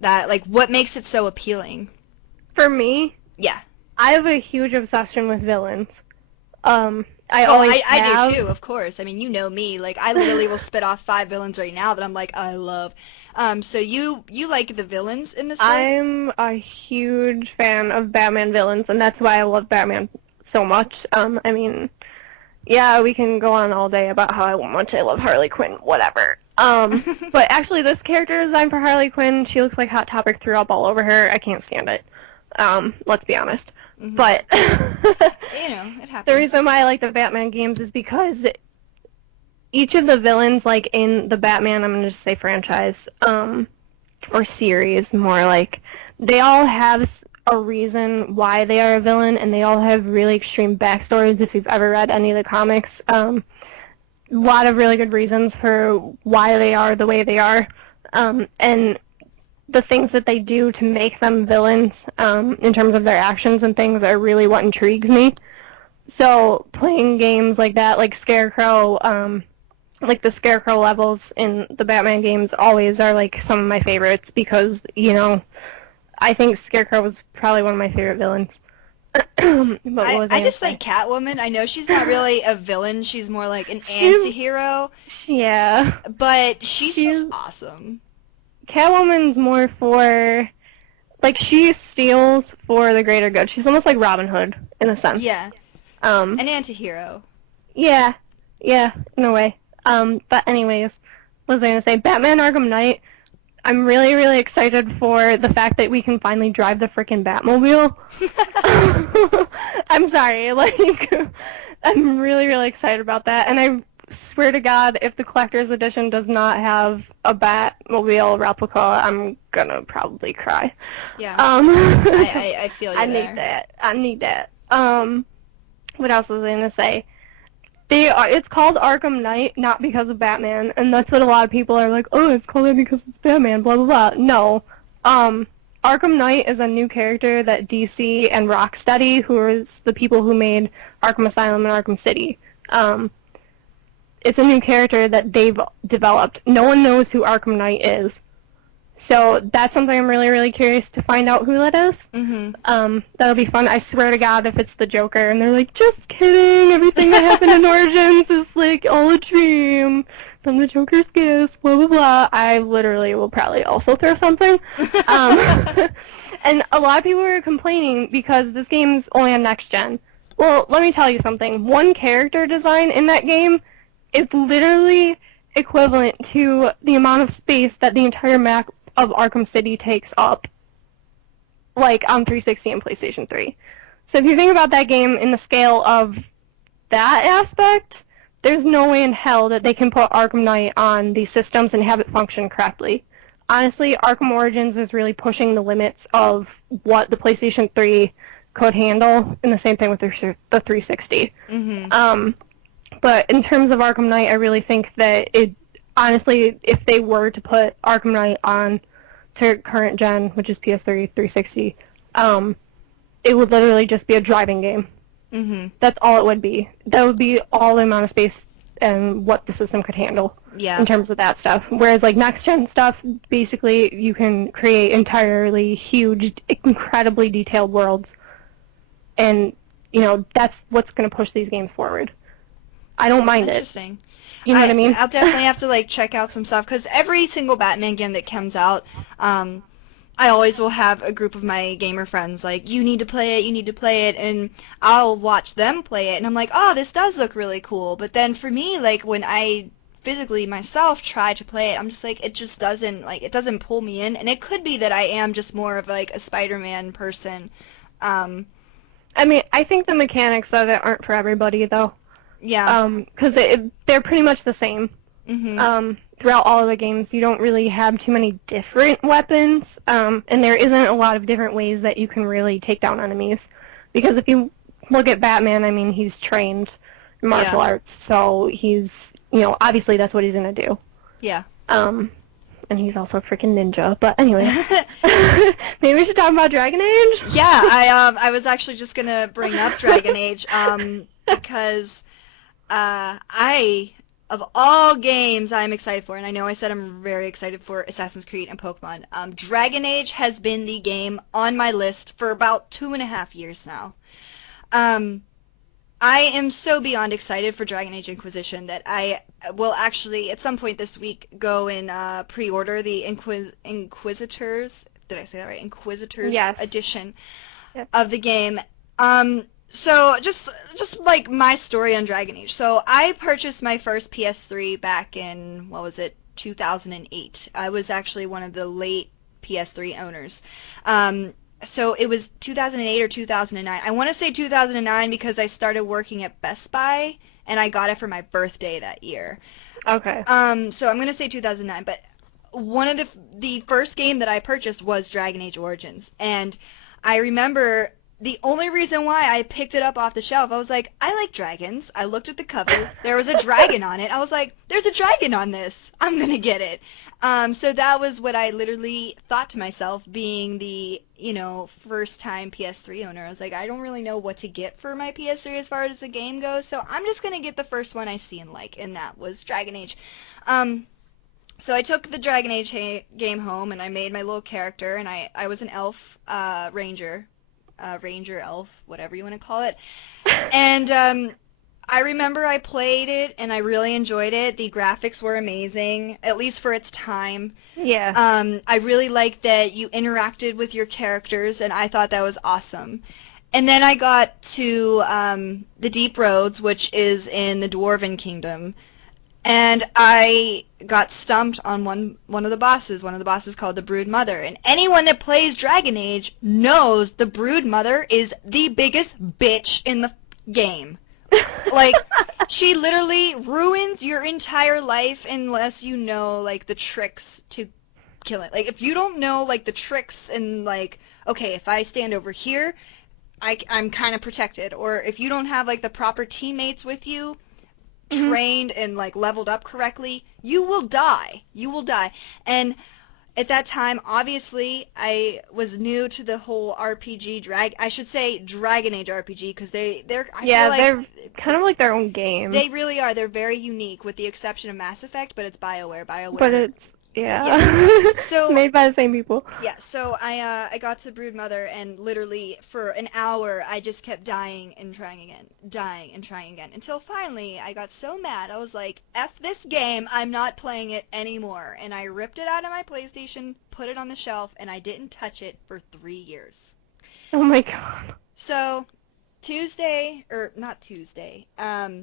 that, like, what makes it so appealing? For me, Yeah. I have a huge obsession with villains. I Oh, always I have. do too, of course. I mean, you know me. Like, I literally will spit off 5 villains right now that I'm like, I love. So you like the villains in the story? I'm a huge fan of Batman villains, and that's why I love Batman so much. I mean, yeah, we can go on all day about how much I love Harley Quinn, whatever. But actually, this character design for Harley Quinn, she looks like Hot Topic threw up all over her. I can't stand it. Let's be honest. Mhm. But It happens. the reason why I like the Batman games is because each of the villains, like in the Batman, I'm gonna just say franchise, or series, more like, they all have a reason why they are a villain, and they all have really extreme backstories. If you've ever read any of the comics, a lot of really good reasons for why they are the way they are, and the things that they do to make them villains, in terms of their actions and things, are really what intrigues me. So playing games like that, like Scarecrow, like the Scarecrow levels in the Batman games always are like some of my favorites because, I think Scarecrow was probably one of my favorite villains. But what was I I gonna just say? like Catwoman. I know she's not really a villain. She's more like an She, anti-hero, yeah, but she's just she's awesome. Catwoman's more for like she steals for the greater good. She's almost like Robin Hood in a sense. Yeah, Um, an anti-hero. yeah, yeah, in a way. But anyways, what was I gonna say? Batman Arkham Knight. I'm really, really excited for the fact that we can finally drive the frickin' Batmobile. I'm sorry, like, I'm really, really excited about that. And I swear to God, if the collector's edition does not have a Batmobile replica, I'm gonna probably cry. Yeah, Um, I feel I you need there. that. I need that. What else was I gonna say? It's called Arkham Knight, not because of Batman, and that's what a lot of people are like, oh, it's called that because it's Batman, blah, blah, blah. No. Um, Arkham Knight is a new character that DC and Rocksteady, who is the people who made Arkham Asylum and Arkham City, um, it's a new character that they've developed. No one knows who Arkham Knight is. So that's something I'm really, really curious to find out who that is. Mhm. That'll be fun. I swear to God, if it's the Joker, and they're like, just kidding, everything that happened in Origins is like all a dream from the Joker's kiss, blah blah blah. I literally will probably also throw something. And a lot of people are complaining because this game's only on next gen. Well, let me tell you something. One character design in that game is literally equivalent to the amount of space that the entire map of Arkham City takes up, like on 360 and PlayStation 3. So if you think about that game in the scale of that aspect, there's no way in hell that they can put Arkham Knight on these systems and have it function correctly. Honestly, Arkham Origins was really pushing the limits of what the PlayStation 3 could handle, and the same thing with the 360. Mhm. But in terms of Arkham Knight, I really think that honestly, if they were to put Arkham Knight on to current gen, which is PS3, 360, it would literally just be a driving game. Mhm. That's all it would be. That would be all the amount of space and what the system could handle Yeah. in terms of that stuff. Whereas like next gen stuff, basically you can create entirely huge, incredibly detailed worlds, and that's what's going to push these games forward. I don't mind it. Interesting. You know what I mean? I'll definitely have to like check out some stuff because every single Batman game that comes out, I always will have a group of my gamer friends like, you need to play it, you need to play it, and I'll watch them play it, and I'm like, oh, this does look really cool. But then for me, like when I physically myself try to play it, I'm just like, it just doesn't like it doesn't pull me in, and it could be that I am just more of like a Spider-Man person. Um, I mean, I think the mechanics of it aren't for everybody though. yeah. Because they're pretty much the same. Mhm. Throughout all of the games, you don't really have too many different weapons, and there isn't a lot of different ways that you can really take down enemies. Because if you look at Batman, I mean, he's trained in martial arts, so he's, obviously that's what he's gonna do. Yeah. And he's also a freaking ninja. But anyway, maybe we should talk about Dragon Age. Yeah, I was actually just gonna bring up Dragon Age, because I of all games I'm excited for, and I know I said I'm very excited for Assassin's Creed and Pokemon. Dragon Age has been the game on my list for about 2.5 years now. Um, I am so beyond excited for Dragon Age Inquisition that I will actually, at some point this week, go and pre-order the Inquisitors. Did I say that right? Inquisitors Yes. edition Yep. of the game. So just like my story on Dragon Age. So I purchased my first PS3 back in, what was it, 2008. I was actually one of the late PS3 owners. So it was 2008 or 2009. I want to say 2009 because I started working at Best Buy and I got it for my birthday that year. Okay. So I'm gonna say 2009, but one of the first game that I purchased was Dragon Age Origins, and I remember the only reason why I picked it up off the shelf, I was like, I like dragons. I looked at the cover, there was a dragon on it. I was like, there's a dragon on this. I'm gonna get it. So that was what I literally thought to myself, being the, first time PS3 owner. I was like, I don't really know what to get for my PS3 as far as the game goes, so I'm just gonna get the first one I see and like, and that was Dragon Age. Um, so I took the Dragon Age game home and I made my little character, and I was an elf, ranger, ranger elf, whatever you want to call it. And I remember I played it and I really enjoyed it. The graphics were amazing, at least for its time. Yeah. I really liked that you interacted with your characters, and I thought that was awesome. And then I got to the Deep Roads, which is in the Dwarven Kingdom, and I got stumped on one of the bosses. One of the bosses called the Brood Mother. And anyone that plays Dragon Age knows the Brood Mother is the biggest bitch in the game. Like, she literally ruins your entire life unless you know, like, the tricks to kill it. Like, if you don't know, like, the tricks and, like, okay, if I stand over here, I'm kind of protected. Or if you don't have, like, the proper teammates with you, trained and, like, leveled up correctly, you will die. You will die. And at that time, obviously, I was new to the whole RPG I should say Dragon Age RPG, because I feel like they're kind of like their own game. they really are. They're very unique, with the exception of Mass Effect, but it's BioWare. But it's Yeah. So it's made by the same people. yeah, so I got to Brood Mother, and literally for an hour I just kept dying and trying again, until finally I got so mad I was like, F this game, I'm not playing it anymore, and I ripped it out of my PlayStation, put it on the shelf, and I didn't touch it for 3 years. Oh my god. So Tuesday, or not Tuesday, well,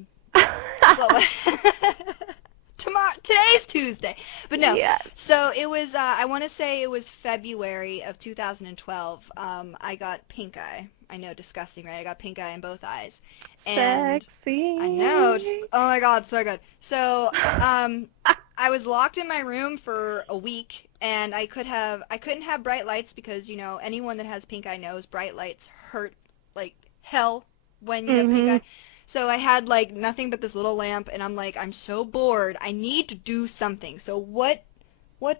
today's Tuesday, but no. Yes. So it was, I want to say it was February of 2012. I got pink eye. I know, disgusting, right? I got pink eye in both eyes. And Sexy. I know. Oh my God, so good. So, I was locked in my room for a week, and I couldn't have bright lights because, anyone that has pink eye knows bright lights hurt like hell when you have pink eye. So I had, like, nothing but this little lamp, and I'm like, I'm so bored. I need to do something. So what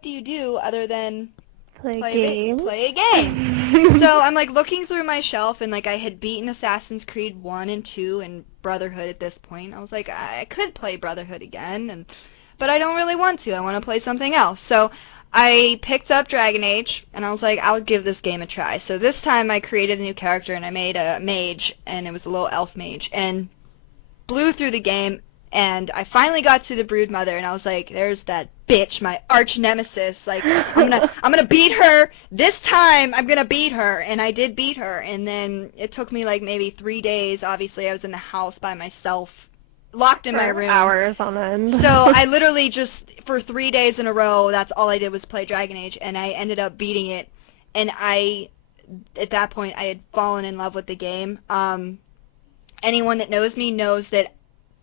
do you do other than Play games? Play a game. So I'm, like, looking through my shelf, and, like, I had beaten Assassin's Creed 1 and 2 and Brotherhood at this point. I was like, I could play Brotherhood again, but I don't really want to. I want to play something else. So I picked up Dragon Age, and I was like, I'll give this game a try. So this time I created a new character, and I made a mage, and it was a little elf mage, and blew through the game, and I finally got to the Brood Mother, and I was like, there's that bitch, my arch nemesis. Like, I'm gonna beat her this time. I'm gonna beat her, and I did beat her. And then it took me like maybe 3 days. Obviously, I was in the house by myself, locked in my room, hours on end. So I literally just, for 3 days in a row, that's all I did was play Dragon Age, and I ended up beating it. And at that point, I had fallen in love with the game. Anyone that knows me knows that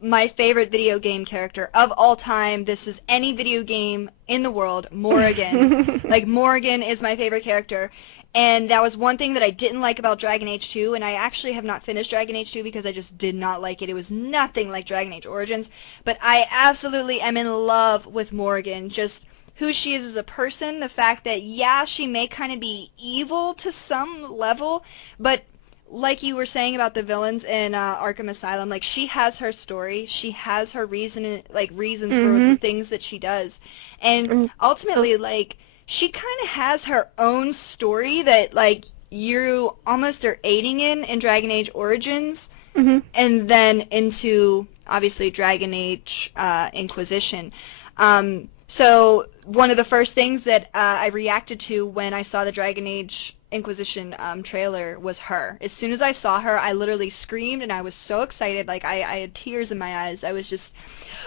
my favorite video game character of all time, this is any video game in the world, Morrigan. Like, Morrigan is my favorite character. And that was one thing that I didn't like about Dragon Age 2, and I actually have not finished Dragon Age 2 because I just did not like it. It was nothing like Dragon Age Origins, but I absolutely am in love with Morrigan. Just who she is as a person, the fact that, yeah, she may kind of be evil to some level, but like you were saying about the villains in Arkham Asylum, like, she has her story, she has her reasons for the things that she does, and ultimately, like, she kind of has her own story that, like, you almost are aiding in Dragon Age Origins, and then into, obviously, Dragon Age Inquisition. So one of the first things that I reacted to when I saw the Dragon Age Inquisition trailer was her. As soon as I saw her, I literally screamed, and I was so excited. Like, I had tears in my eyes. I was just,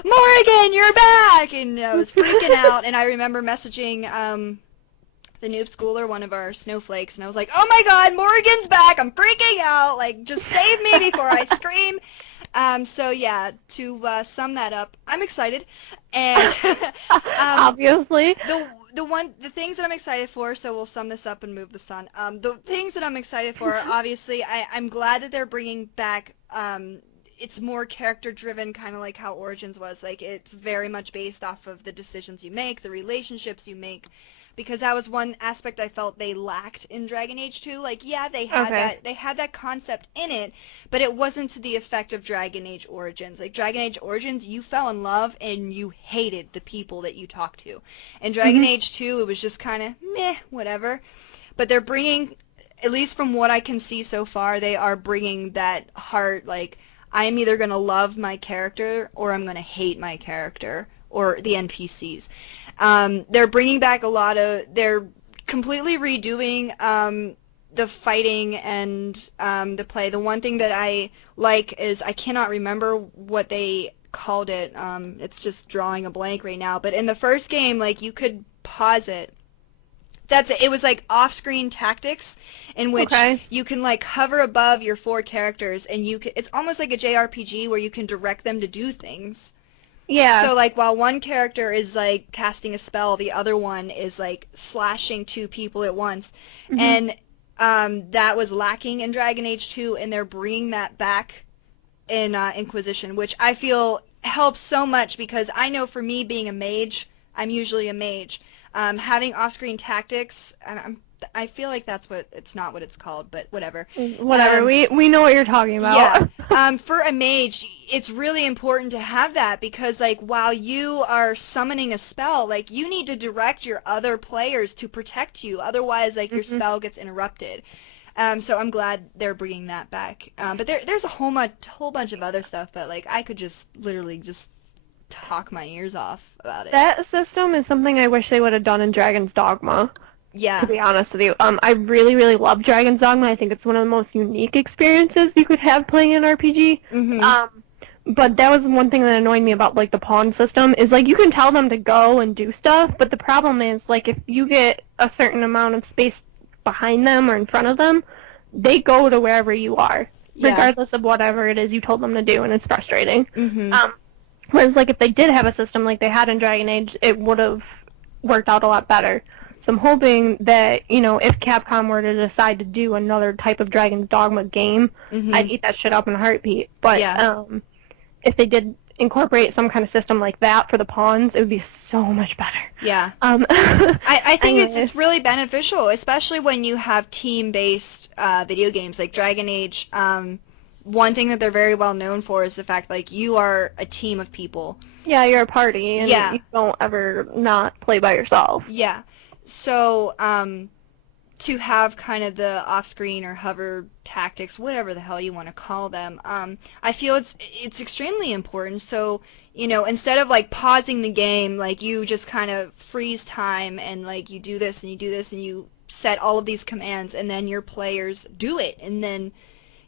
Morrigan, you're back! And I was freaking out, and I remember messaging the noob schooler, one of our snowflakes, and I was like, oh my god, Morrigan's back! I'm freaking out! Like, just save me before I scream! So yeah, to sum that up, I'm excited, and obviously, the things that I'm excited for. So we'll sum this up and move this on. The things that I'm excited for, obviously, I'm glad that they're bringing back it's more character driven, kind of like how Origins was. Like it's very much based off of the decisions you make, the relationships you make, because that was one aspect I felt they lacked in Dragon Age 2. Like yeah, Okay. they had that concept in it, but it wasn't to the effect of Dragon Age Origins. Like Dragon Age Origins, you fell in love and you hated the people that you talked to. In Dragon Mhm. Age 2, it was just kind of meh, whatever. But they're bringing, at least from what I can see so far, they are bringing that heart, like, I'm either going to love my character or I'm going to hate my character or the NPCs. They're bringing back they're completely redoing the fighting and the play. The one thing that I like is I cannot remember what they called it. It's just drawing a blank right now. But in the first game, like, you could pause it. That's it. It was like off-screen tactics in which Okay. you can like hover above your four characters and it's almost like a JRPG where you can direct them to do things. Yeah. So like while one character is like casting a spell, the other one is like slashing two people at once. Mhm. And that was lacking in Dragon Age 2 and they're bringing that back in Inquisition, which I feel helps so much because I know for me being a mage, I'm usually a mage. Having off-screen tactics, I feel like it's not what it's called, but whatever. Whatever. Um, We know what you're talking yeah. about. For a mage, it's really important to have that because, like, while you are summoning a spell, like, you need to direct your other players to protect you. Otherwise, like, your Mhm. spell gets interrupted. So I'm glad they're bringing that back. But there's a whole bunch of other stuff, but, like, I could just literally just talk my ears off about it. That system is something I wish they would have done in Dragon's Dogma, to Yeah. be honest with you. I really, really love Dragon's Dogma. I think it's one of the most unique experiences you could have playing an RPG. Mhm. But that was one thing that annoyed me about like the pawn system is like you can tell them to go and do stuff, but the problem is like if you get a certain amount of space behind them or in front of them, they go to wherever you are, Yeah. regardless of whatever it is you told them to do, and it's frustrating. Mhm. Whereas like if they did have a system like they had in Dragon Age, it would have worked out a lot better. So I'm hoping that, if Capcom were to decide to do another type of Dragon's Dogma game, I'd Mhm. eat that shit up in a heartbeat. But Yeah. if they did incorporate some kind of system like that for the pawns, it would be so much better. Yeah. Um, I think anyways, it's really beneficial, especially when you have team-based video games like Dragon Age. One thing that they're very well known for is the fact like you are a team of people. yeah, you're a party, and Yeah. you don't ever not play by yourself. Yeah. So to have kind of the off-screen or hover tactics, whatever the hell you want to call them, I feel it's extremely important. So instead of like pausing the game, like you just kind of freeze time and like you do this and you do this and you set all of these commands and then your players do it and then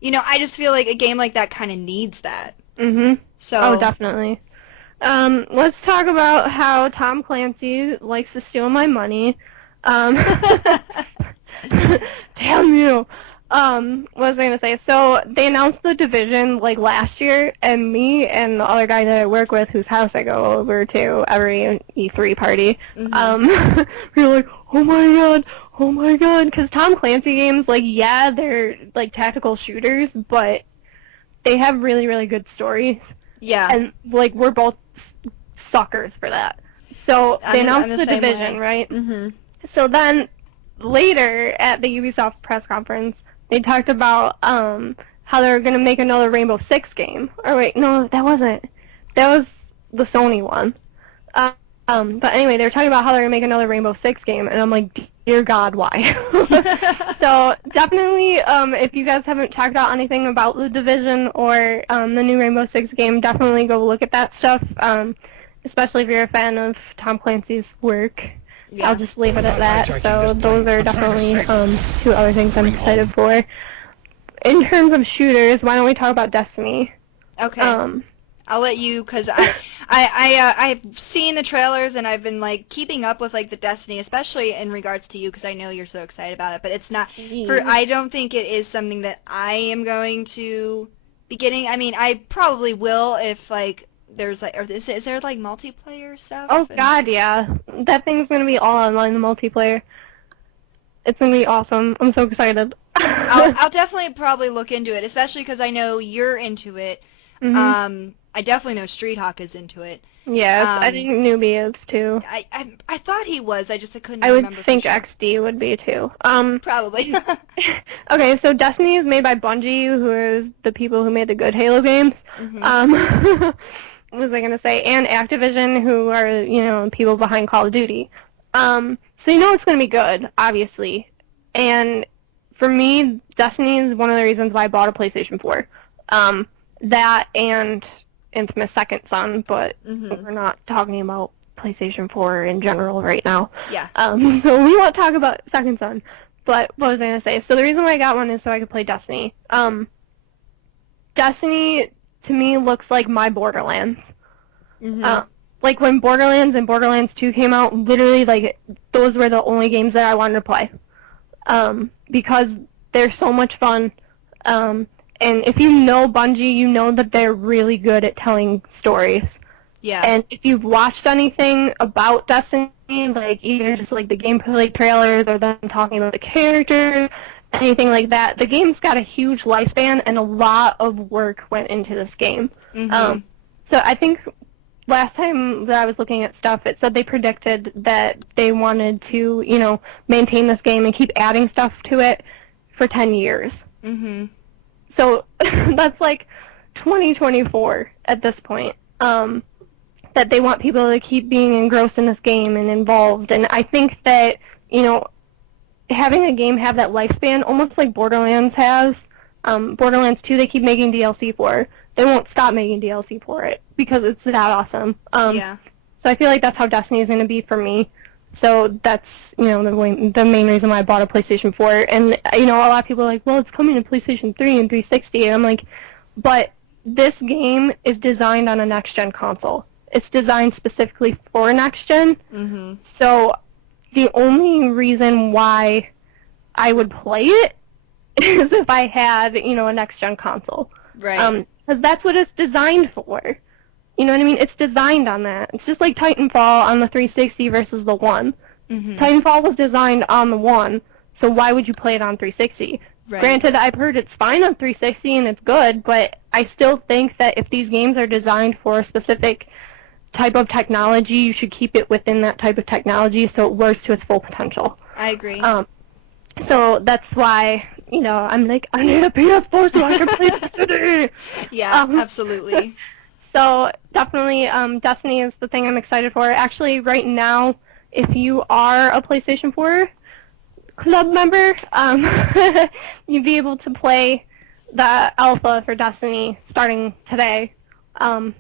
I just feel like a game like that kind of needs that. Mhm. Oh, So definitely. Let's talk about how Tom Clancy likes to steal my money. Um, damn you. What was I gonna say? So they announced the division like last year, and me and the other guy that I work with, whose house I go over to every E3 party, mhm. we were like, oh my god, because Tom Clancy games, like, yeah, they're like tactical shooters, but they have really, really good stories, Yeah. and like we're both suckers for that. So they I'm announced the the same division, way. right? Mhm. So then later at the Ubisoft press conference, they talked about how they're gonna make another Rainbow Six game. Or wait, no, that wasn't. That was the Sony one. But anyway, they were talking about how they're gonna make another Rainbow Six game, and I'm like, dear God, why? So definitely, if you guys haven't checked out anything about the Division or the new Rainbow Six game, definitely go look at that stuff. Especially if you're a fan of Tom Clancy's work. Yeah. I'll just leave it at that. So those are definitely two other things I'm excited for. In terms of shooters, why don't we talk about Destiny? Okay. Um, I'll let you, cause I've seen the trailers and I've been like keeping up with like the Destiny, especially in regards to you, cause I know you're so excited about it. But it's not I don't think it is something that I am going to be getting. I mean, I probably will if like there's like, or is there like multiplayer stuff? Oh God, yeah. That thing's gonna be all online, the multiplayer. It's gonna be awesome. I'm so excited. I'll definitely probably look into it, especially because I know you're into it. Mhm. I definitely know Street Hawk is into it. Yes, I Um, think Newbie is too. I thought he was. I couldn't I would remember for think sure. XD would be too. Probably. Okay, so Destiny is made by Bungie, who is the people who made the good Halo games. Mhm. Um, what was I gonna say? And Activision, who are people behind Call of Duty. So it's gonna be good, obviously. And for me, Destiny is one of the reasons why I bought a PlayStation 4. Um, that and Infamous Second Son, but Mhm. we're not talking about PlayStation 4 in general right now. Yeah. So we won't talk about Second Son. But what was I gonna say? So the reason why I got one is so I could play Destiny. Destiny to me looks like my Borderlands. Mhm. Like when Borderlands and Borderlands 2 came out, literally like those were the only games that I wanted to play. Because they're so much fun. And if you know Bungie, you know that they're really good at telling stories. Yeah. And if you've watched anything about Destiny, like either just like the gameplay trailers or them talking about the characters, anything like that, the game's got a huge lifespan and a lot of work went into this game. Mhm. So I think last time that I was looking at stuff, it said they predicted that they wanted to, maintain this game and keep adding stuff to it for 10 years. Mhm. So that's like 2024 at this point. That they want people to keep being engrossed in this game and involved. And I think that, having a game have that lifespan, almost like Borderlands has, Borderlands 2, they keep making DLC for. They won't stop making DLC for it because it's that awesome. Yeah. So I feel like that's how Destiny is going to be for me. So that's, the main reason why I bought a PlayStation 4. And, a lot of people are like, well, it's coming to PlayStation 3 and 360. And I'm like, but this game is designed on a next-gen console. It's designed specifically for next-gen. Mhm. So the only reason why I would play it is if I had, a next-gen console. Right. Because that's what it's designed for. You know what I mean? It's designed on that. It's just like Titanfall on the 360 versus the One. Mhm. Titanfall was designed on the One, so why would you play it on 360? Right. Granted, I've heard it's fine on 360 and it's good, but I still think that if these games are designed for a specific type of technology, you should keep it within that type of technology so it works to its full potential. I agree. So that's why, I'm like, I need a PS4 so I can play Destiny. Yeah, Um, absolutely. So definitely, Destiny is the thing I'm excited for. Actually, right now, if you are a PlayStation 4 club member, you'd be able to play the alpha for Destiny starting today,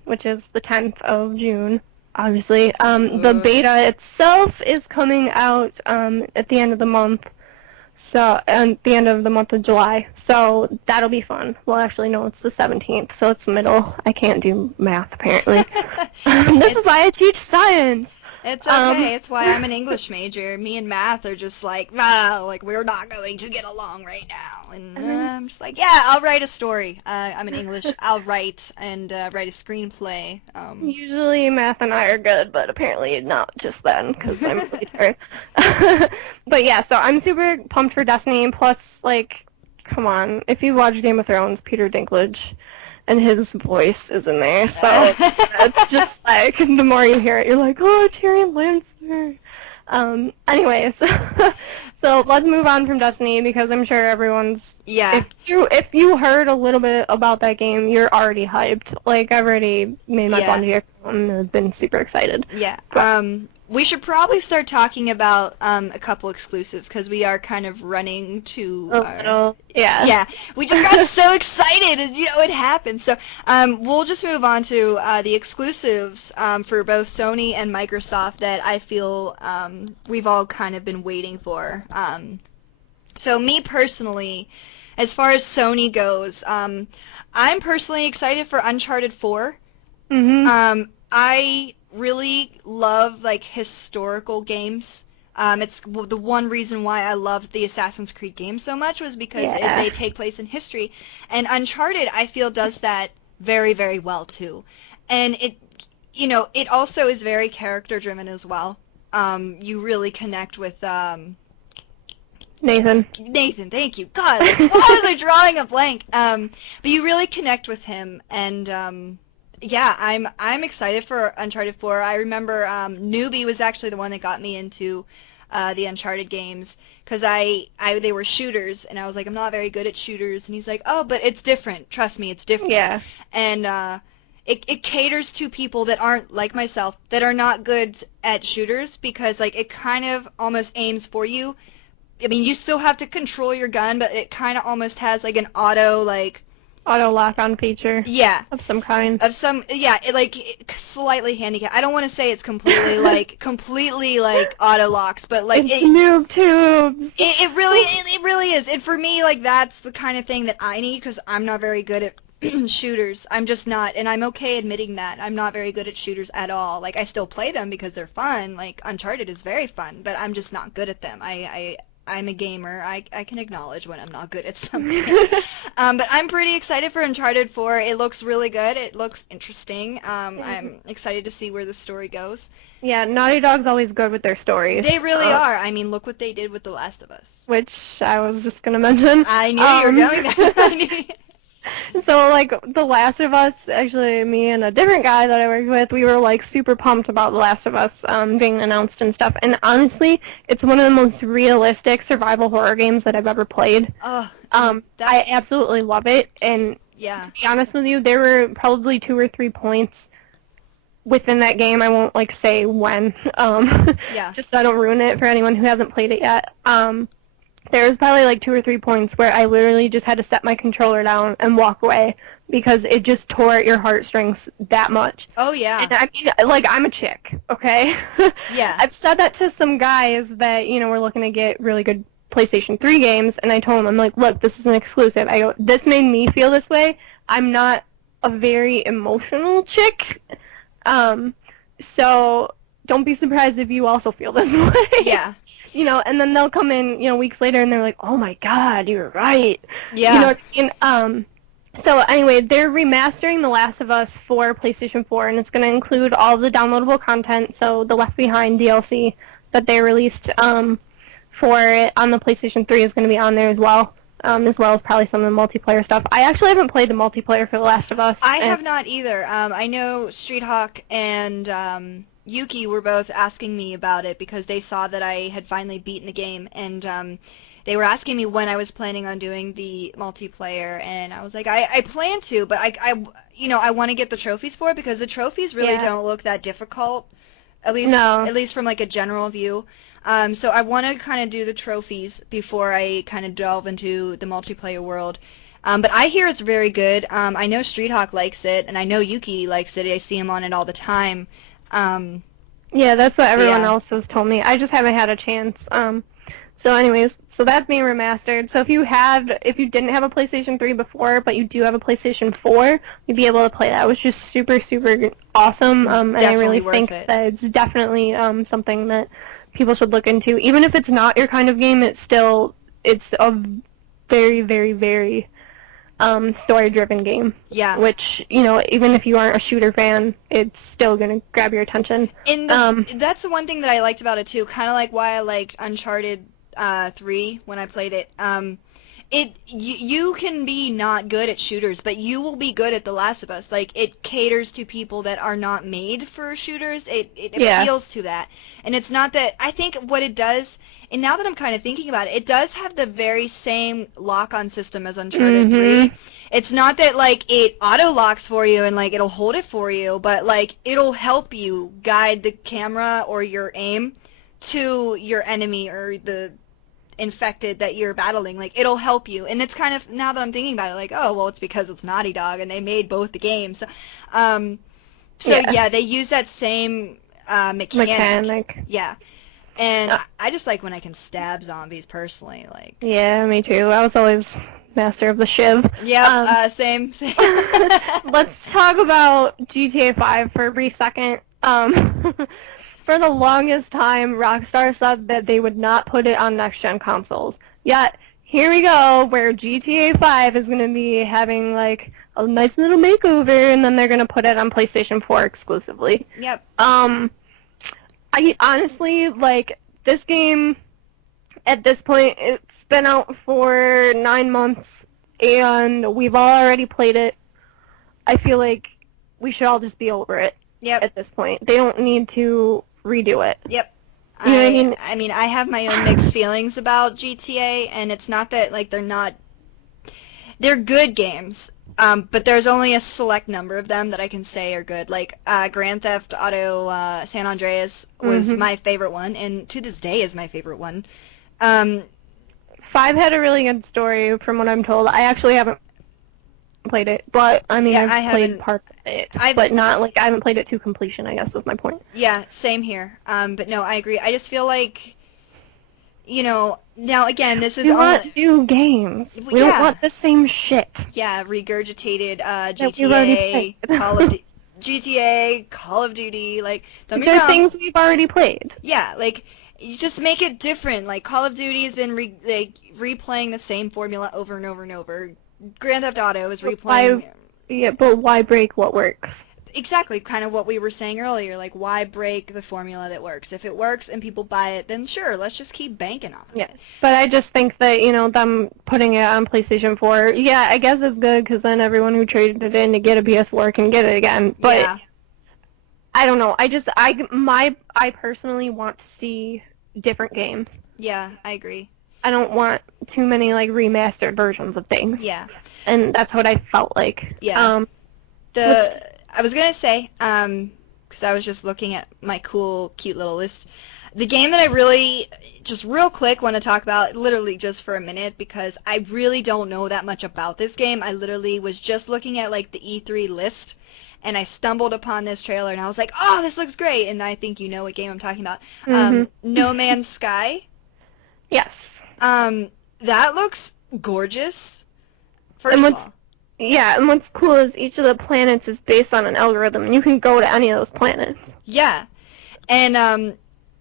which is the 10th of June. Obviously, the beta itself is coming out at the end of the month. So, at the end of the month of July. So, that'll be fun. Well, actually, no, it's the 17th, so it's the middle. I can't do math, apparently. This is why I teach science. It's okay. It's why I'm an English major. Me and math are just like, ah, like we're not going to get along right now. And I'm just like, yeah, I'll write a story. I'm in English. I'll write and write a screenplay. Usually math and I are good, but apparently not just then, because I'm really tired. But yeah, so I'm super pumped for Destiny, plus, like, come on, if you watch Game of Thrones, Peter Dinklage and his voice is in there, so it's just like, the more you hear it, you're like, oh, Tyrion Lannister. Anyways, so let's move on from Destiny because I'm sure everyone's. Yeah. If you heard a little bit about that game, you're already hyped. Like I've already made my Bungie account and I've been super excited. Yeah. We should probably start talking about a couple exclusives because we are kind of running to yeah. Yeah. We just got so excited and it happened. So we'll just move on to the exclusives for both Sony and Microsoft that I feel we've all kind of been waiting for. So me personally, as far as Sony goes, I'm personally excited for Uncharted 4. I really love like historical games. It's the one reason why I loved the Assassin's Creed games so much was because they take place in history, and Uncharted I feel does that very, very well too. And it also is very character driven as well. You really connect with Nathan. Nathan, thank you. God, why was I drawing a blank? But you really connect with him, and yeah, I'm excited for Uncharted 4. I remember Newbie was actually the one that got me into the Uncharted games because they were shooters, and I was like, I'm not very good at shooters, and he's like, oh, but it's different. Trust me, it's different. Yeah. And it caters to people that aren't like myself, that are not good at shooters, because like it kind of almost aims for you. I mean, you still have to control your gun, but it kind of almost has like an auto lock-on feature. Yeah. Of some kind. Slightly handicapped. I don't want to say it's completely like auto locks, but like it's noob tubes. It really is. And for me, like that's the kind of thing that I need because I'm not very good at shooters. I'm just not, and I'm okay admitting that. I'm not very good at shooters at all. Like I still play them because they're fun. Like Uncharted is very fun, but I'm just not good at them. I'm a gamer. I can acknowledge when I'm not good at something. But I'm pretty excited for Uncharted 4. It looks really good. It looks interesting. I'm excited to see where the story goes. Yeah, Naughty Dog's always good with their stories. They really are. I mean, look what they did with The Last of Us. Which I was just going to mention. I knew you were going there. So, like, The Last of Us, actually, me and a different guy that I worked with, we were, like, super pumped about The Last of Us being announced and stuff. And honestly, it's one of the most realistic survival horror games that I've ever played. I absolutely love it. And to be honest with you, there were probably 2 or 3 points within that game. I won't, like, say when, just so I don't ruin it for anyone who hasn't played it yet. There was probably like 2 or 3 points where I literally just had to set my controller down and walk away because it just tore at your heartstrings that much. Oh, yeah. And I mean, like, I'm a chick, okay? Yeah. I've said that to some guys that, you know, were looking to get really good PlayStation 3 games, and I told them, I'm like, look, this is an exclusive. I go, this made me feel this way. I'm not a very emotional chick, so don't be surprised if you also feel this way. Yeah. You know, and then they'll come in, you know, weeks later and they're like, oh my god, you're right. Yeah. You know what I mean? So anyway, they're remastering The Last of Us for PlayStation 4, and it's going to include all the downloadable content, so the Left Behind DLC that they released for it on the PlayStation 3 is going to be on there as well as probably some of the multiplayer stuff. I actually haven't played the multiplayer for The Last of Us. I have not either. I know Streethawk and Yuki were both asking me about it because they saw that I had finally beaten the game, and they were asking me when I was planning on doing the multiplayer, and I was like, I plan to, but I want to get the trophies for it because the trophies really don't look that difficult, at least from like a general view. So I want to kind of do the trophies before I kind of delve into the multiplayer world. But I hear it's very good. I know Streethawk likes it, and I know Yuki likes it. I see him on it all the time. Yeah, that's what everyone else has told me. I just haven't had a chance. So anyways, so that's being remastered. So if you didn't have a PlayStation 3 before, but you do have a PlayStation 4, you'd be able to play that, which is super, super awesome. And I really think that it's definitely something that people should look into. Even if it's not your kind of game, it's a very, very, very story-driven game. Yeah. Which, you know, even if you aren't a shooter fan, it's still going to grab your attention. And that's the one thing that I liked about it, too. Kind of like why I liked Uncharted 3 when I played it. You can be not good at shooters, but you will be good at The Last of Us. Like, it caters to people that are not made for shooters. It appeals to that. And it's not that... I think what it does... And now that I'm kind of thinking about it, it does have the very same lock-on system as Uncharted 3. It's not that, like, it auto-locks for you and, like, it'll hold it for you, but, like, it'll help you guide the camera or your aim to your enemy or the infected that you're battling. Like, it'll help you. And it's kind of, now that I'm thinking about it, like, oh, well, it's because it's Naughty Dog and they made both the games. They use that same mechanic. Yeah. And I just like when I can stab zombies personally. Like. Yeah, me too. I was always master of the shiv. Yeah, same. Let's talk about GTA 5 for a brief second. For the longest time, Rockstar said that they would not put it on next-gen consoles. Yet, here we go, where GTA 5 is going to be having, like, a nice little makeover, and then they're going to put it on PlayStation 4 exclusively. Yep. I honestly, like, this game, At this point, it's been out for 9 months, and we've all already played it. I feel like we should all just be over it. Yep. At this point. They don't need to redo it. Yep. You know what I mean? I mean, I have my own mixed feelings about GTA, and it's not that like they're good games. But there's only a select number of them that I can say are good. Like Grand Theft Auto San Andreas was my favorite one, and to this day is my favorite one. 5 had a really good story, from what I'm told. I actually haven't played it, but I mean, Yeah, I've played parts of it, but not like I haven't played it to completion. I guess is my point. Yeah, same here. But no, I agree. I just feel like, now again, this is We want new games. We don't want the same shit. Yeah, regurgitated That we've already played. GTA, Call of Duty, like Which are things we've already played. Yeah, like you just make it different. Like Call of Duty has been replaying the same formula over and over and over. Grand Theft Auto is replaying. But why break what works? Exactly, kind of what we were saying earlier. Like, why break the formula that works? If it works and people buy it, then sure, let's just keep banking on it. Yeah, but I just think that, them putting it on PlayStation 4, yeah, I guess it's good because then everyone who traded it in to get a PS4 can get it again. But yeah. I don't know. I personally want to see different games. Yeah, I agree. I don't want too many like remastered versions of things. Yeah. And that's what I felt like. Yeah. I was gonna say, because I was just looking at my cool, cute little list. The game that I really, just real quick, want to talk about, literally just for a minute, because I really don't know that much about this game. I literally was just looking at like the E3 list, and I stumbled upon this trailer, and I was like, oh, this looks great, and I think you know what game I'm talking about. No Man's Sky. Yes. That looks gorgeous. First of all. Yeah, and what's cool is each of the planets is based on an algorithm, and you can go to any of those planets. Yeah. And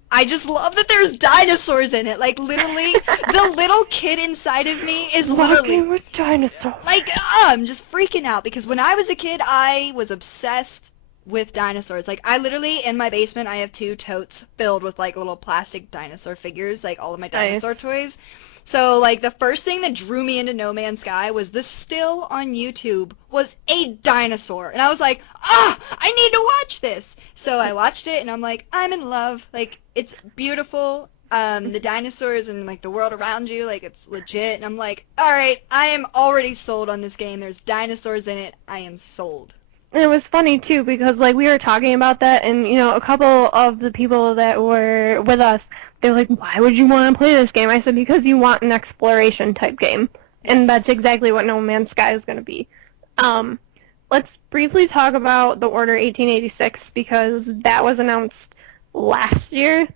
I just love that there's dinosaurs in it. Like, literally, the little kid inside of me is literally with dinosaurs. Like, I'm just freaking out because when I was a kid, I was obsessed with dinosaurs. Like, I literally, in my basement, I have 2 totes filled with, like, little plastic dinosaur figures, like, all of my dinosaur toys. So, like, the first thing that drew me into No Man's Sky was the still on YouTube was a dinosaur. And I was like, I need to watch this. So I watched it, and I'm like, I'm in love. Like, it's beautiful. The dinosaurs and, like, the world around you, like, it's legit. And I'm like, all right, I am already sold on this game. There's dinosaurs in it. I am sold. And it was funny, too, because, like, we were talking about that, and, a couple of the people that were with us, they were like, why would you want to play this game? I said, because you want an exploration-type game. And that's exactly what No Man's Sky is going to be. Let's briefly talk about the Order 1886, because that was announced last year,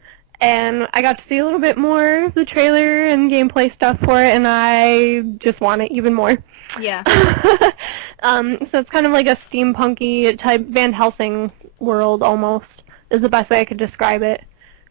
and I got to see a little bit more of the trailer and gameplay stuff for it, and I just want it even more. Yeah. So it's kind of like a steampunky type Van Helsing world almost is the best way I could describe it.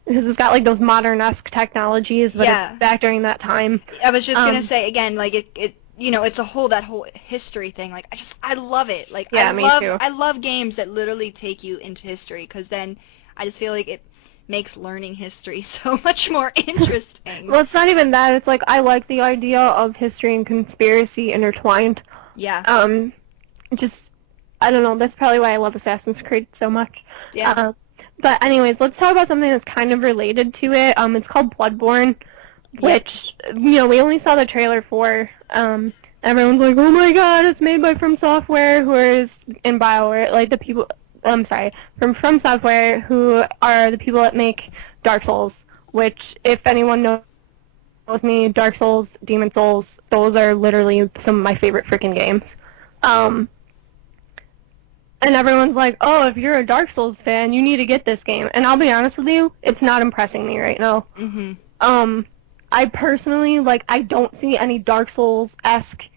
Because it's got like those modern-esque technologies, but it's back during that time. I was just gonna say again, like it it's that whole history thing. Like I love it. Like yeah, me too. I love games that literally take you into history because then I just feel like it makes learning history so much more interesting. Well, it's not even that. It's like I like the idea of history and conspiracy intertwined. Yeah. I don't know. That's probably why I love Assassin's Creed so much. Yeah. But anyways, let's talk about something that's kind of related to it. It's called Bloodborne, which we only saw the trailer for. Everyone's like, oh my god, it's made by From Software, who is in BioWare, like the people. I'm sorry, from Software, who are the people that make Dark Souls, which, if anyone knows me, Dark Souls, Demon Souls, those are literally some of my favorite freaking games. And everyone's like, oh, if you're a Dark Souls fan, you need to get this game. And I'll be honest with you, it's not impressing me right now. I personally, I don't see any Dark Souls-esque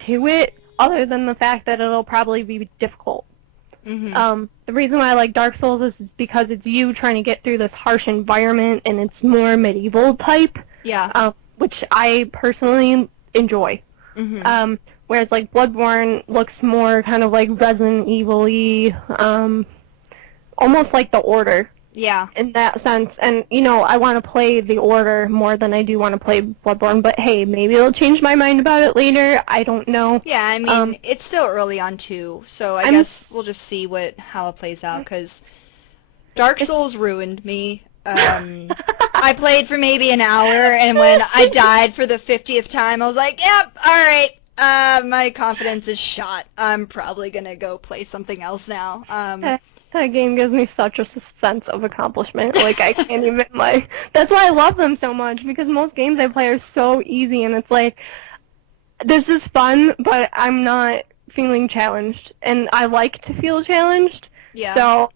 to it, other than the fact that it'll probably be difficult. The reason why I like Dark Souls is because it's you trying to get through this harsh environment, and it's more medieval type. Yeah. Which I personally enjoy. Whereas Bloodborne looks more kind of like Resident Evil-y, almost like The Order. Yeah. in that sense. And, I want to play The Order more than I do want to play Bloodborne. But hey, maybe I'll change my mind about it later. I don't know. Yeah, I mean, it's still early on too, so I I'm. guess we'll just see how it plays out, because Dark It's. Souls ruined me. I played for maybe an hour, and when I died for the 50th time, I was like, yep, alright, my confidence is shot. I'm probably gonna go play something else now. That game gives me such a sense of accomplishment. Like, I can't even, like, that's why I love them so much, because most games I play are so easy, and it's like, this is fun, but I'm not feeling challenged, and I like to feel challenged, Yeah. so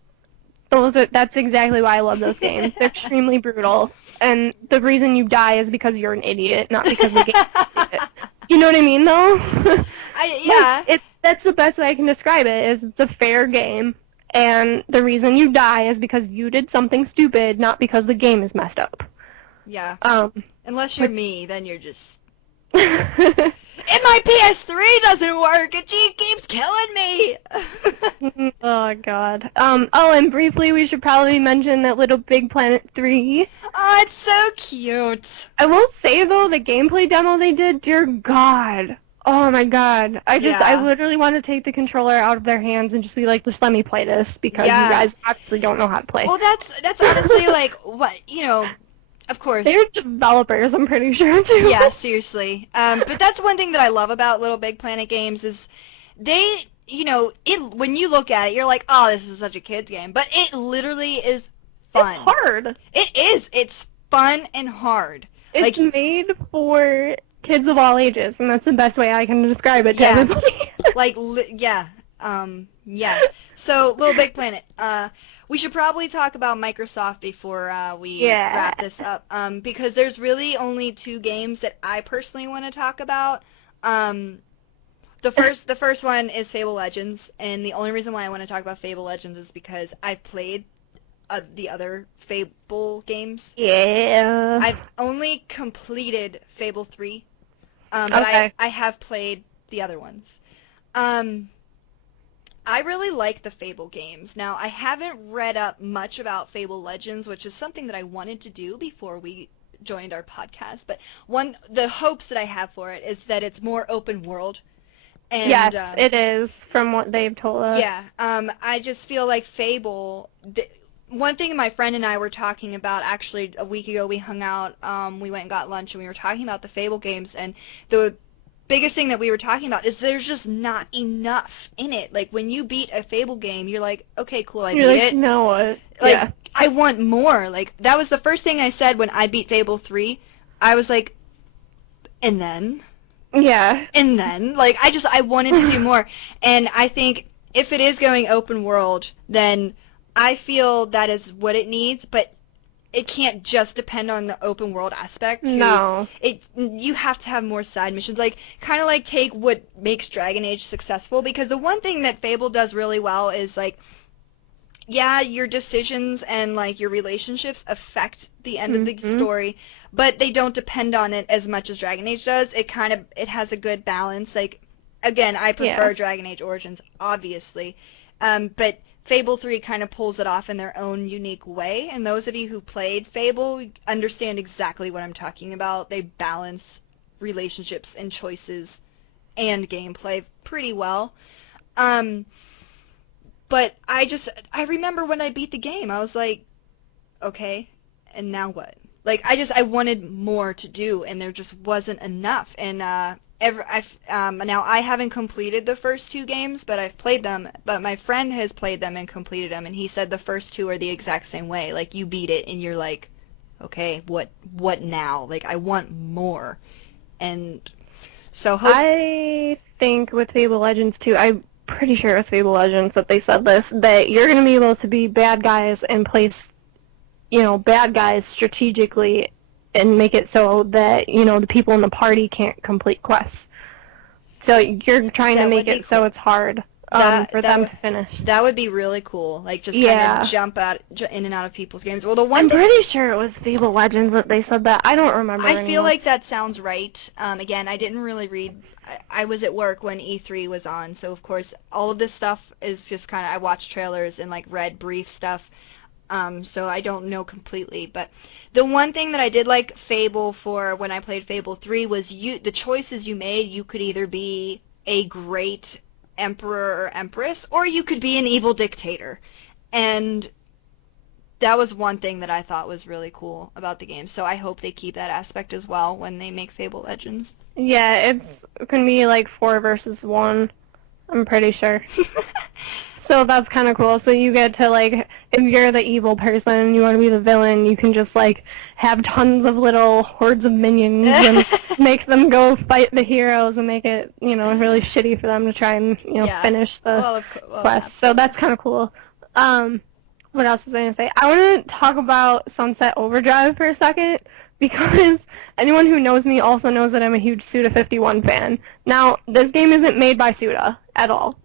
that's exactly why I love those games. They're extremely brutal, and the reason you die is because you're an idiot, not because the game is an idiot. You know what I mean, though? Yeah. That's the best way I can describe it, is it's a fair game, and the reason you die is because you did something stupid, not because the game is messed up. Yeah. Um, Unless you're but me, then you're just... And my PS3 doesn't work, and she keeps killing me! Oh God. And briefly, we should probably mention that Little Big Planet 3. Oh, it's so cute. I will say though, the gameplay demo they did, dear God. Oh my God. I Yeah. literally want to take the controller out of their hands and just be like, just let me play this, because you Yeah. guys obviously don't know how to play. Well, that's honestly like what, of course. They're developers, I'm pretty sure, too. Yeah, seriously. But that's one thing that I love about Little Big Planet games is they, when you look at it, you're like, oh, this is such a kid's game. But it literally is fun. It's hard. It is. It's fun and hard. It's Like, made for kids of all ages, and that's the best way I can describe it to Yeah. everybody. like, yeah. Yeah. So, Little Big Planet. We should probably talk about Microsoft before we Yeah. wrap this up, because there's really only two games that I personally want to talk about. The first one is Fable Legends, and the only reason why I want to talk about Fable Legends is because I've played the other Fable games. Yeah. I've only completed Fable 3, but Okay. I have played the other ones. I really like the Fable games. Now, I haven't read up much about Fable Legends, which is something that I wanted to do before we joined our podcast, but the hopes that I have for it is that it's more open world. And, Yes, it is, from what they've told us. Yeah, I just feel like Fable. One thing my friend and I were talking about, actually, a week ago, we hung out, we went and got lunch, and we were talking about the Fable games, and the biggest thing that we were talking about is there's just not enough in it. Like, when you beat a Fable game, you're like, okay, cool, I You're beat like, it. no, what? Like, Yeah. I want more. Like, that was the first thing I said when I beat Fable 3. I was like, and then? Yeah. And then? Like, I wanted to do more. And I think if it is going open world, then I feel that is what it needs, but it can't just depend on the open world aspect. No. You have to have more side missions. Like, kind of like take what makes Dragon Age successful, because the one thing that Fable does really well is, like, yeah, your decisions and, like, your relationships affect the end of the story, but they don't depend on it as much as Dragon Age does. It has a good balance. Like, again, I prefer Dragon Age Origins, obviously, but Fable 3 kind of pulls it off in their own unique way, and those of you who played Fable understand exactly what I'm talking about. They balance relationships and choices and gameplay pretty well. But I remember when I beat the game, I was like, okay, and now what? Like, I wanted more to do, and there just wasn't enough. And now I haven't completed the first two games, but I've played them. But my friend has played them and completed them, and he said the first two are the exact same way. Like, you beat it, and you're like, okay, what now? Like, I want more. And so I think with Fable Legends too, I'm pretty sure it was Fable Legends that they said this, that you're going to be able to be bad guys and place, bad guys strategically and make it so that, the people in the party can't complete quests. So you're trying to make it so it's hard for them to finish. That would be really cool. Like, just kind of jump in and out of people's games. Well, I'm pretty sure it was Fable Legends that they said that. I don't remember I feel like that sounds right. Again, I didn't really read. I was at work when E3 was on, so of course all of this stuff is just kind of, I watched trailers and, like, read brief stuff. so I don't know completely. But the one thing that I did like Fable for when I played Fable 3 was the choices you made. You could either be a great emperor or empress, or you could be an evil dictator. And that was one thing that I thought was really cool about the game. So I hope they keep that aspect as well when they make Fable Legends. Yeah, it's gonna be like 4 versus 1. I'm pretty sure. So that's kind of cool. So you get to, like, if you're the evil person and you want to be the villain, you can just, like, have tons of little hordes of minions and make them go fight the heroes and make it, really shitty for them to try and, Yeah. finish the Well, quest. So that's kind of cool. What else was I going to say? I want to talk about Sunset Overdrive for a second because anyone who knows me also knows that I'm a huge Suda 51 fan. Now, this game isn't made by Suda at all.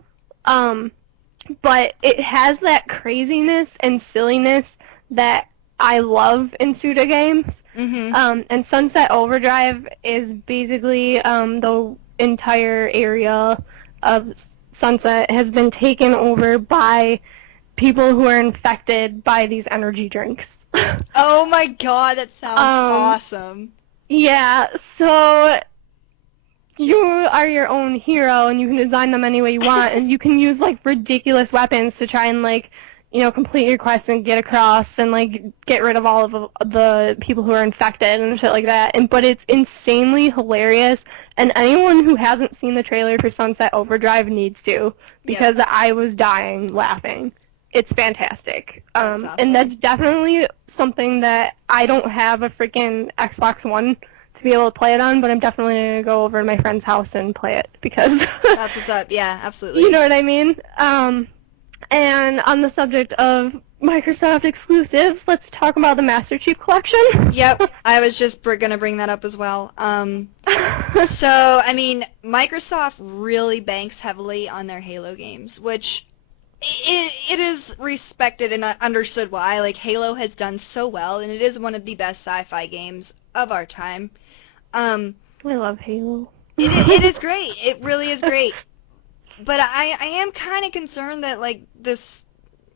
But it has that craziness and silliness that I love in Suda games. Mm-hmm. And Sunset Overdrive is basically the entire area of Sunset has been taken over by people who are infected by these energy drinks. Oh my god, that sounds awesome. Yeah, so you are your own hero and you can design them any way you want and you can use like ridiculous weapons to try and like complete your quest and get across and like get rid of all of the people who are infected and shit like that. But it's insanely hilarious, and anyone who hasn't seen the trailer for Sunset Overdrive needs to, because I was dying laughing. It's fantastic. That's awesome. And that's definitely something that I don't have a freaking Xbox One to be able to play it on, but I'm definitely going to go over to my friend's house and play it because that's what's up. Yeah, absolutely. You know what I mean? And on the subject of Microsoft exclusives, let's talk about the Master Chief Collection. Yep, I was just going to bring that up as well. So, I mean, Microsoft really banks heavily on their Halo games, which it is respected and understood why. Like, Halo has done so well, and it is one of the best sci-fi games of our time. I love Halo. It is great. It really is great. But I am kind of concerned that like this,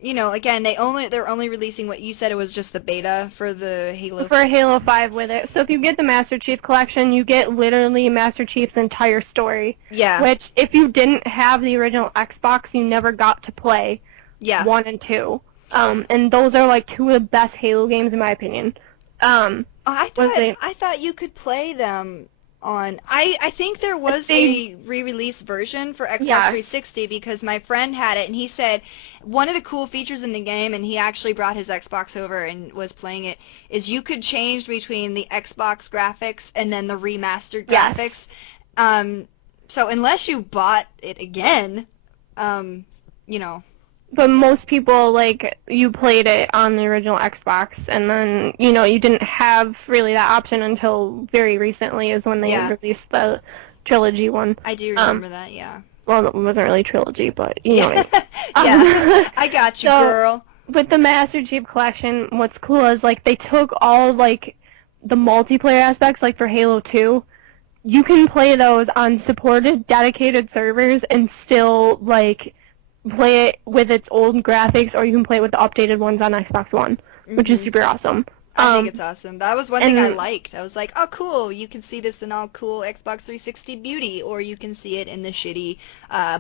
again, they're only releasing what you said it was just the beta for the Halo. For Halo 5 with it. So if you get the Master Chief Collection, you get literally Master Chief's entire story. Yeah. Which if you didn't have the original Xbox, you never got to play. Yeah. 1 and 2. And those are like two of the best Halo games in my opinion. I thought you could play them on. I think there was a re-release version for Xbox 360 because my friend had it and he said one of the cool features in the game, and he actually brought his Xbox over and was playing it, is you could change between the Xbox graphics and then the remastered graphics. So unless you bought it again, But most people, like, you played it on the original Xbox, and then, you didn't have really that option until very recently is when they released the trilogy one. I do remember that, yeah. Well, it wasn't really trilogy, but, yeah, I got you, girl. With the Master Chief Collection, what's cool is, like, they took all, like, the multiplayer aspects, like, for Halo 2. You can play those on supported, dedicated servers and still, like, play it with its old graphics, or you can play it with the updated ones on Xbox One, which is super awesome. I think it's awesome. That was one thing I liked. I was like, oh, cool, you can see this in all cool Xbox 360 beauty, or you can see it in the shitty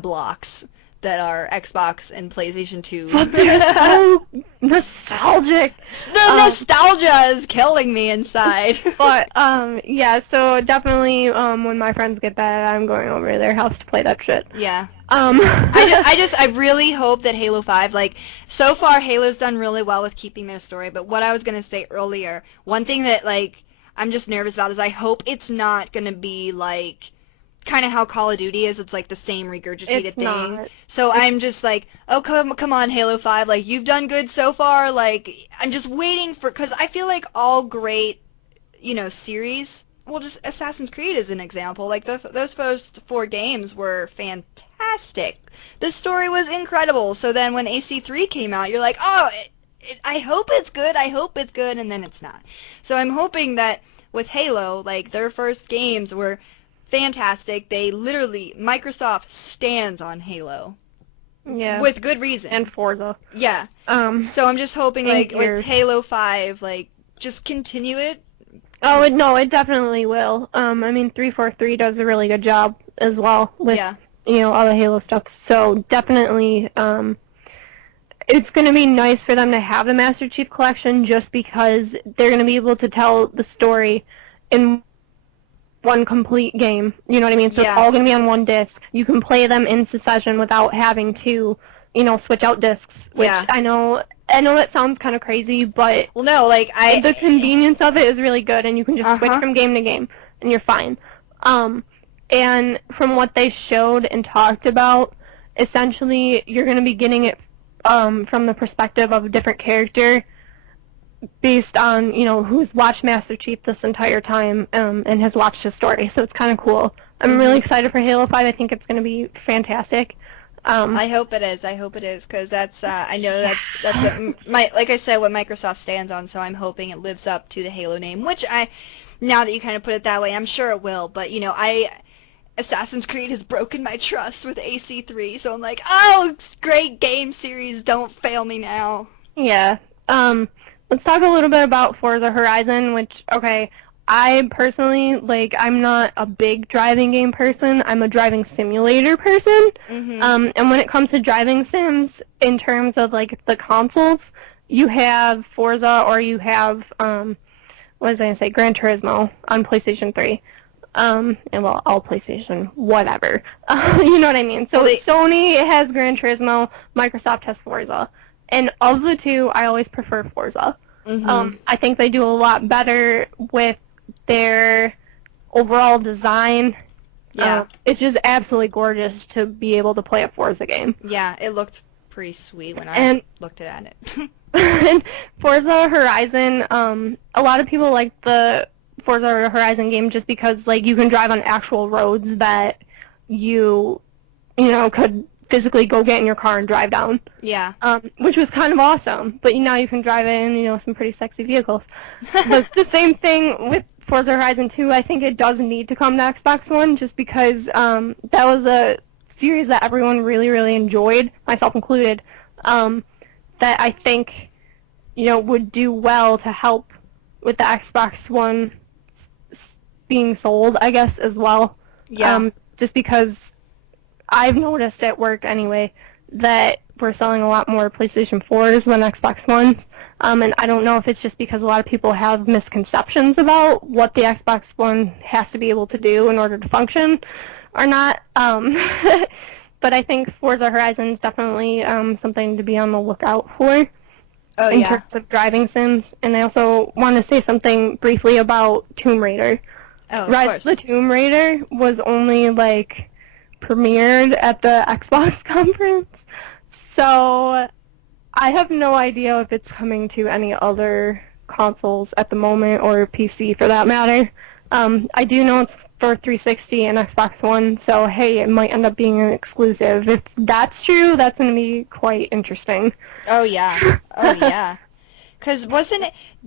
blocks that are Xbox and PlayStation 2. But they're so nostalgic. The nostalgia is killing me inside. But, yeah, so definitely when my friends get that, I'm going over to their house to play that shit. Yeah. I really hope that Halo 5, like, so far Halo's done really well with keeping their story, but what I was going to say earlier, one thing that, like, I'm just nervous about is I hope it's not going to be, like, kind of how Call of Duty is. It's, like, the same regurgitated thing. Not. So I'm just like, oh, come on, Halo 5, like, you've done good so far, like, I'm just waiting for, because I feel like all great, series, well, just Assassin's Creed is an example, like, those first 4 games were fantastic. The story was incredible. So then when AC3 came out, you're like, oh, I hope it's good, and then it's not. So I'm hoping that with Halo, like, their first games were fantastic. They literally, Microsoft stands on Halo. Yeah. with good reason. And Forza. Yeah. Um, So I'm just hoping, and like, with Gears. Halo 5, like, just continue it. Oh, no, it definitely will. I mean, 343 does a really good job as well with, Yeah. All the Halo stuff. So definitely, it's going to be nice for them to have the Master Chief Collection just because they're going to be able to tell the story in one complete game. You know what I mean? So it's Yeah. all going to be on one disc. You can play them in succession without having to, switch out discs, which Yeah. I know that sounds kind of crazy, but Well, no, like, the convenience of it is really good, and you can just switch Uh-huh. from game to game, and you're fine. And from what they showed and talked about, essentially you're going to be getting it from the perspective of a different character based on, who's watched Master Chief this entire time and has watched his story. So it's kind of cool. I'm really excited for Halo 5. I think it's going to be fantastic. I hope it is. I hope it is, because that's I know that's what like I said, what Microsoft stands on. So I'm hoping it lives up to the Halo name, which now that you kind of put it that way, I'm sure it will. But Assassin's Creed has broken my trust with AC3, so I'm like, oh, great game series, don't fail me now. Yeah. Let's talk a little bit about Forza Horizon, which, okay, I personally, I'm not a big driving game person. I'm a driving simulator person. And when it comes to driving sims, in terms of, the consoles, you have Forza or you have, what was I going to say, Gran Turismo on PlayStation 3. And, well, all PlayStation, whatever. You know what I mean? So Sony has Gran Turismo, Microsoft has Forza. And of the two, I always prefer Forza. I think they do a lot better with their overall design. Yeah. It's just absolutely gorgeous to be able to play a Forza game. Yeah, it looked pretty sweet when I looked at it. And Forza Horizon, a lot of people like the Forza Horizon game just because, you can drive on actual roads that you could physically go get in your car and drive down. Yeah. Which was kind of awesome. But now you can drive in, some pretty sexy vehicles. But the same thing with Forza Horizon 2, I think it does need to come to Xbox One just because that was a series that everyone really, really enjoyed, myself included, that I think, would do well to help with the Xbox One being sold, I guess, as well. Yeah. Just because I've noticed at work anyway that we're selling a lot more PlayStation 4s than Xbox Ones. And I don't know if it's just because a lot of people have misconceptions about what the Xbox One has to be able to do in order to function or not. But I think Forza Horizon is definitely something to be on the lookout for in terms of driving sims. And I also want to say something briefly about Tomb Raider. Oh, Rise of the Tomb Raider was only, premiered at the Xbox conference. So I have no idea if it's coming to any other consoles at the moment, or PC for that matter. I do know it's for 360 and Xbox One, so hey, it might end up being an exclusive. If that's true, that's going to be quite interesting. Oh, yeah. Oh, yeah. Because wasn't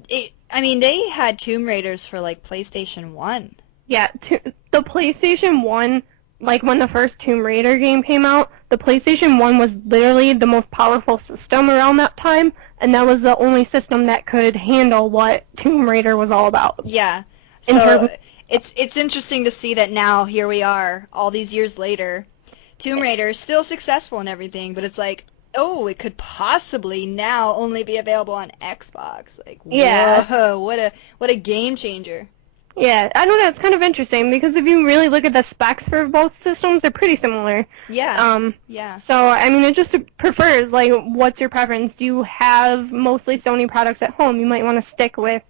it, I mean, they had Tomb Raiders for, PlayStation 1. Yeah, the PlayStation 1, when the first Tomb Raider game came out, the PlayStation 1 was literally the most powerful system around that time, and that was the only system that could handle what Tomb Raider was all about. Yeah. So it's interesting to see that now, here we are, all these years later, Tomb Raider is still successful and everything, but it's oh, it could possibly now only be available on Xbox. Whoa, what a game changer. Yeah, I don't know, it's kind of interesting, because if you really look at the specs for both systems, they're pretty similar. Yeah. Yeah. So, I mean, it just prefers, what's your preference? Do you have mostly Sony products at home? You might want to stick with,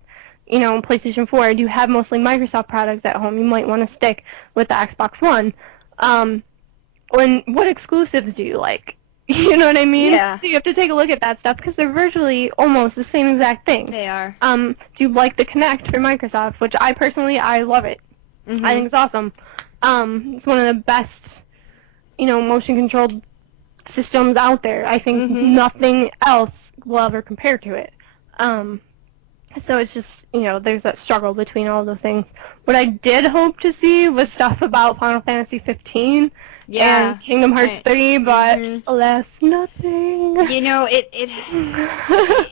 PlayStation 4. Do you have mostly Microsoft products at home? You might want to stick with the Xbox One. What exclusives do you like? You know what I mean? Yeah. So you have to take a look at that stuff because they're virtually almost the same exact thing. They are. Do you like the Kinect for Microsoft? Which I love it. I think it's awesome. It's one of the best, motion controlled systems out there. I think nothing else will ever compare to it. So it's just, there's that struggle between all those things. What I did hope to see was stuff about Final Fantasy 15 Yeah. and Kingdom Hearts 3, but alas, nothing. You know, it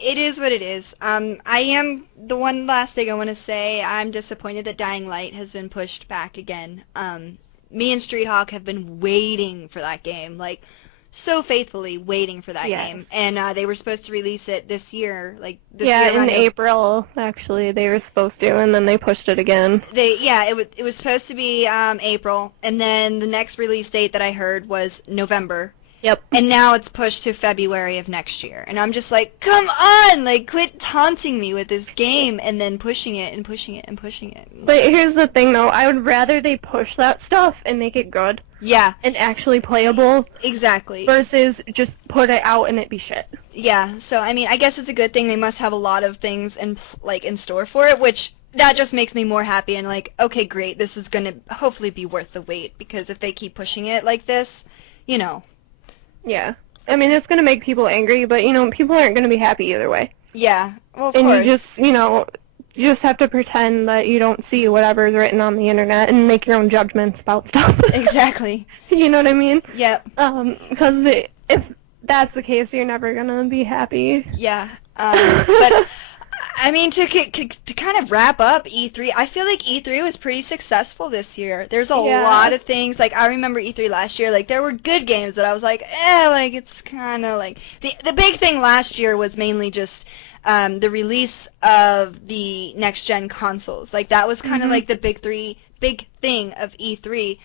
is what it is. I am the one last thing I want to say. I'm disappointed that Dying Light has been pushed back again. Me and Street Hawk have been waiting for that game, like so faithfully waiting for that game, and they were supposed to release it this year, like this year in April. Actually, they were supposed to, and then they pushed it again. It was supposed to be April, and then the next release date that I heard was November. Yep. And now it's pushed to February of next year. And I'm just like, come on! Like, quit taunting me with this game and then pushing it and pushing it and pushing it. But here's the thing, though. I would rather they push that stuff and make it good. Yeah. And actually playable. Exactly. Versus just put it out and it be shit. Yeah. So, I mean, I guess it's a good thing. They must have a lot of things in store for it, which that just makes me more happy and like, okay, great. This is going to hopefully be worth the wait, because if they keep pushing it like this, you know. Yeah. I mean, it's going to make people angry, but, you know, people aren't going to be happy either way. Yeah. Well, of course. And you just have to pretend that you don't see whatever's written on the internet and make your own judgments about stuff. Exactly. You know what I mean? Yep. Because if that's the case, you're never going to be happy. Yeah. But I mean, to kind of wrap up E3, I feel like E3 was pretty successful this year. There's a lot of things. Like, I remember E3 last year, like, there were good games that I was like, like, it's kind of like... The big thing last year was mainly just the release of the next-gen consoles. Like, that was kind of like the big thing of E3.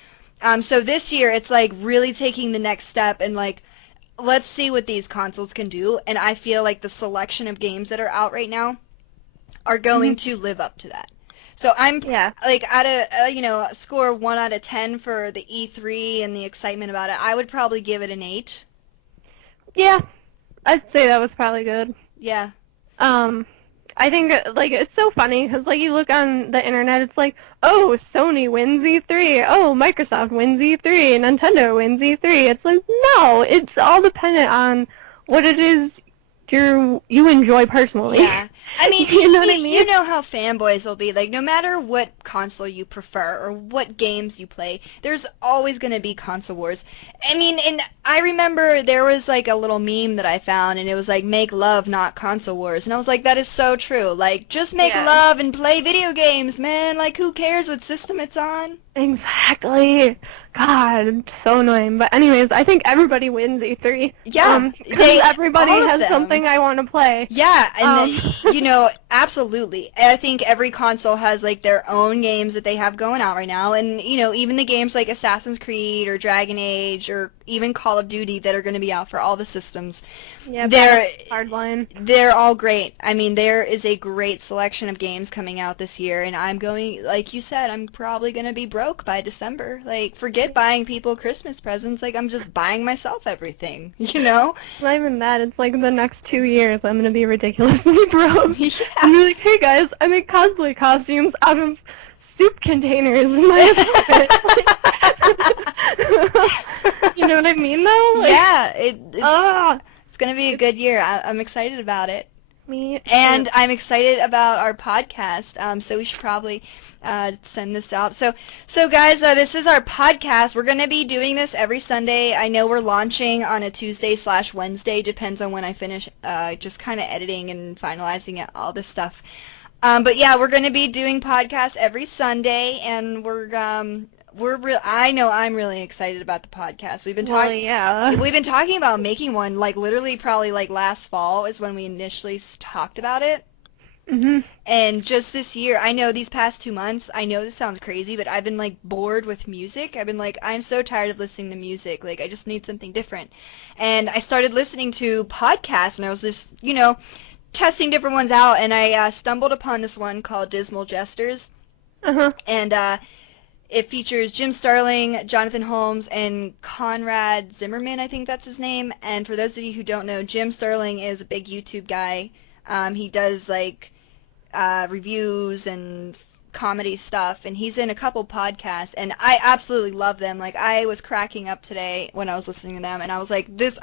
So this year, it's, like, really taking the next step and, like, let's see what these consoles can do. And I feel like the selection of games that are out right now are going to live up to that. So I'm like at a score 1 out of 10 for the E3 and the excitement about it. I would probably give it an 8. Yeah, I'd say that was probably good. Yeah. I think like it's so funny because like you look on the internet, it's like, oh, Sony wins E3, oh, Microsoft wins E3, Nintendo wins E3. It's like, no, it's all dependent on what it is you enjoy personally. Yeah. I mean, you know what I mean? You know how fanboys will be. Like, no matter what console you prefer or what games you play, there's always going to be console wars. I mean, and I remember there was, like, a little meme that I found, and it was, like, make love, not console wars. And I was like, that is so true. Like, just make love and play video games, man. Like, who cares what system it's on? Exactly. God, so annoying. But anyways, I think everybody wins E3. Yeah. Everybody has something I want to play. Yeah, and then, absolutely. I think every console has, like, their own games that they have going out right now. And, even the games like Assassin's Creed or Dragon Age or even Call of Duty that are going to be out for all the systems. Yeah, Hardline. They're all great. I mean, there is a great selection of games coming out this year, and I'm going, like you said, I'm probably going to be broke by December. Like, forget buying people Christmas presents. Like, I'm just buying myself everything, It's not even that. It's like the next 2 years I'm going to be ridiculously broke. Yeah. I'm like, hey guys, I make cosplay costumes out of soup containers in my apartment. You know what I mean, though? Like, yeah, it's going to be a good year. I'm excited about it. Me too. And I'm excited about our podcast, so we should probably send this out. So guys, this is our podcast. We're going to be doing this every Sunday. I know we're launching on a Tuesday/Wednesday, depends on when I finish just kind of editing and finalizing all this stuff. But yeah, we're going to be doing podcasts every Sunday, and I know I'm really excited about the podcast. We've been talking. We've been talking about making one, like literally probably like last fall is when we initially talked about it. Mhm. And just this year, I know these past 2 months, I know this sounds crazy, but I've been like bored with music. I've been like, I'm so tired of listening to music. Like, I just need something different. And I started listening to podcasts, and I was just, testing different ones out, and I stumbled upon this one called Dismal Jesters. Uh-huh. And it features Jim Starling, Jonathan Holmes, and Conrad Zimmerman, I think that's his name. And for those of you who don't know, Jim Starling is a big YouTube guy. He does, like, reviews and comedy stuff, and he's in a couple podcasts, and I absolutely love them. Like, I was cracking up today when I was listening to them, and I was like, this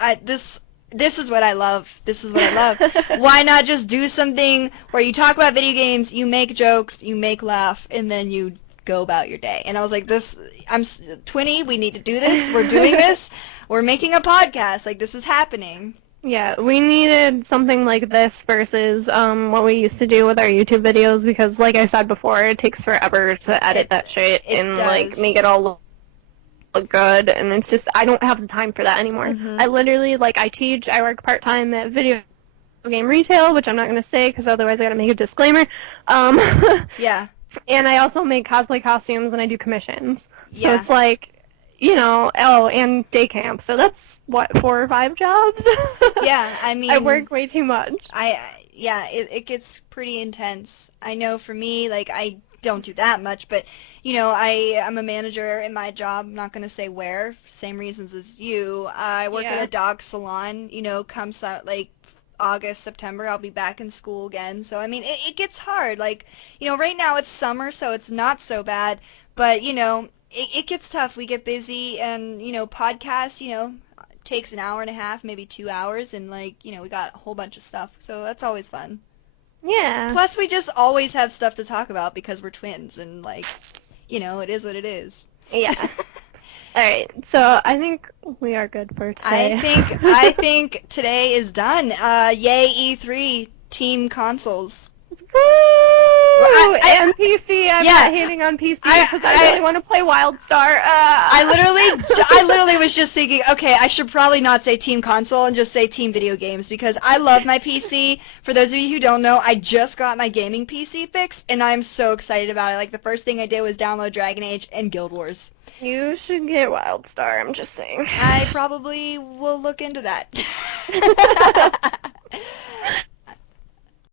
is what I love. This is what I love. Why not just do something where you talk about video games, you make jokes, you make laugh, and then you go about your day. And I was like, Twinny, we need to do this. We're doing this. We're making a podcast. Like, this is happening. Yeah, we needed something like this versus what we used to do with our YouTube videos because, like I said before, it takes forever to edit that shit and like make it all look good, and it's just I don't have the time for that anymore. I literally I teach, I work part-time at video game retail, which I'm not gonna say because otherwise I gotta make a disclaimer. Yeah. And I also make cosplay costumes and I do commissions. So Yeah. it's like, and day camp. So that's what, 4 or 5 jobs? Yeah, I mean, I work way too much. It gets pretty intense. I know for me, like, I don't do that much, but, I'm a manager in my job. I'm not going to say where, same reasons as you. I work at a dog salon, comes out, like, August, September, I'll be back in school again. So, I mean, it gets hard. Like, right now it's summer, so it's not so bad, but, it gets tough. We get busy, and, podcasts, takes an hour and a half, maybe 2 hours, and, like, we got a whole bunch of stuff, so that's always fun. Yeah. Plus, we just always have stuff to talk about because we're twins, and, like, it is what it is. Yeah. All right, so I think we are good for today. I think today is done. Yay E3 team consoles. Woo! And PC. I'm not hating on PC because I really want to play WildStar. I literally was just thinking, okay, I should probably not say team console and just say team video games because I love my PC. For those of you who don't know, I just got my gaming PC fixed, and I'm so excited about it. Like, the first thing I did was download Dragon Age and Guild Wars. You should get WildStar, I'm just saying. I probably will look into that.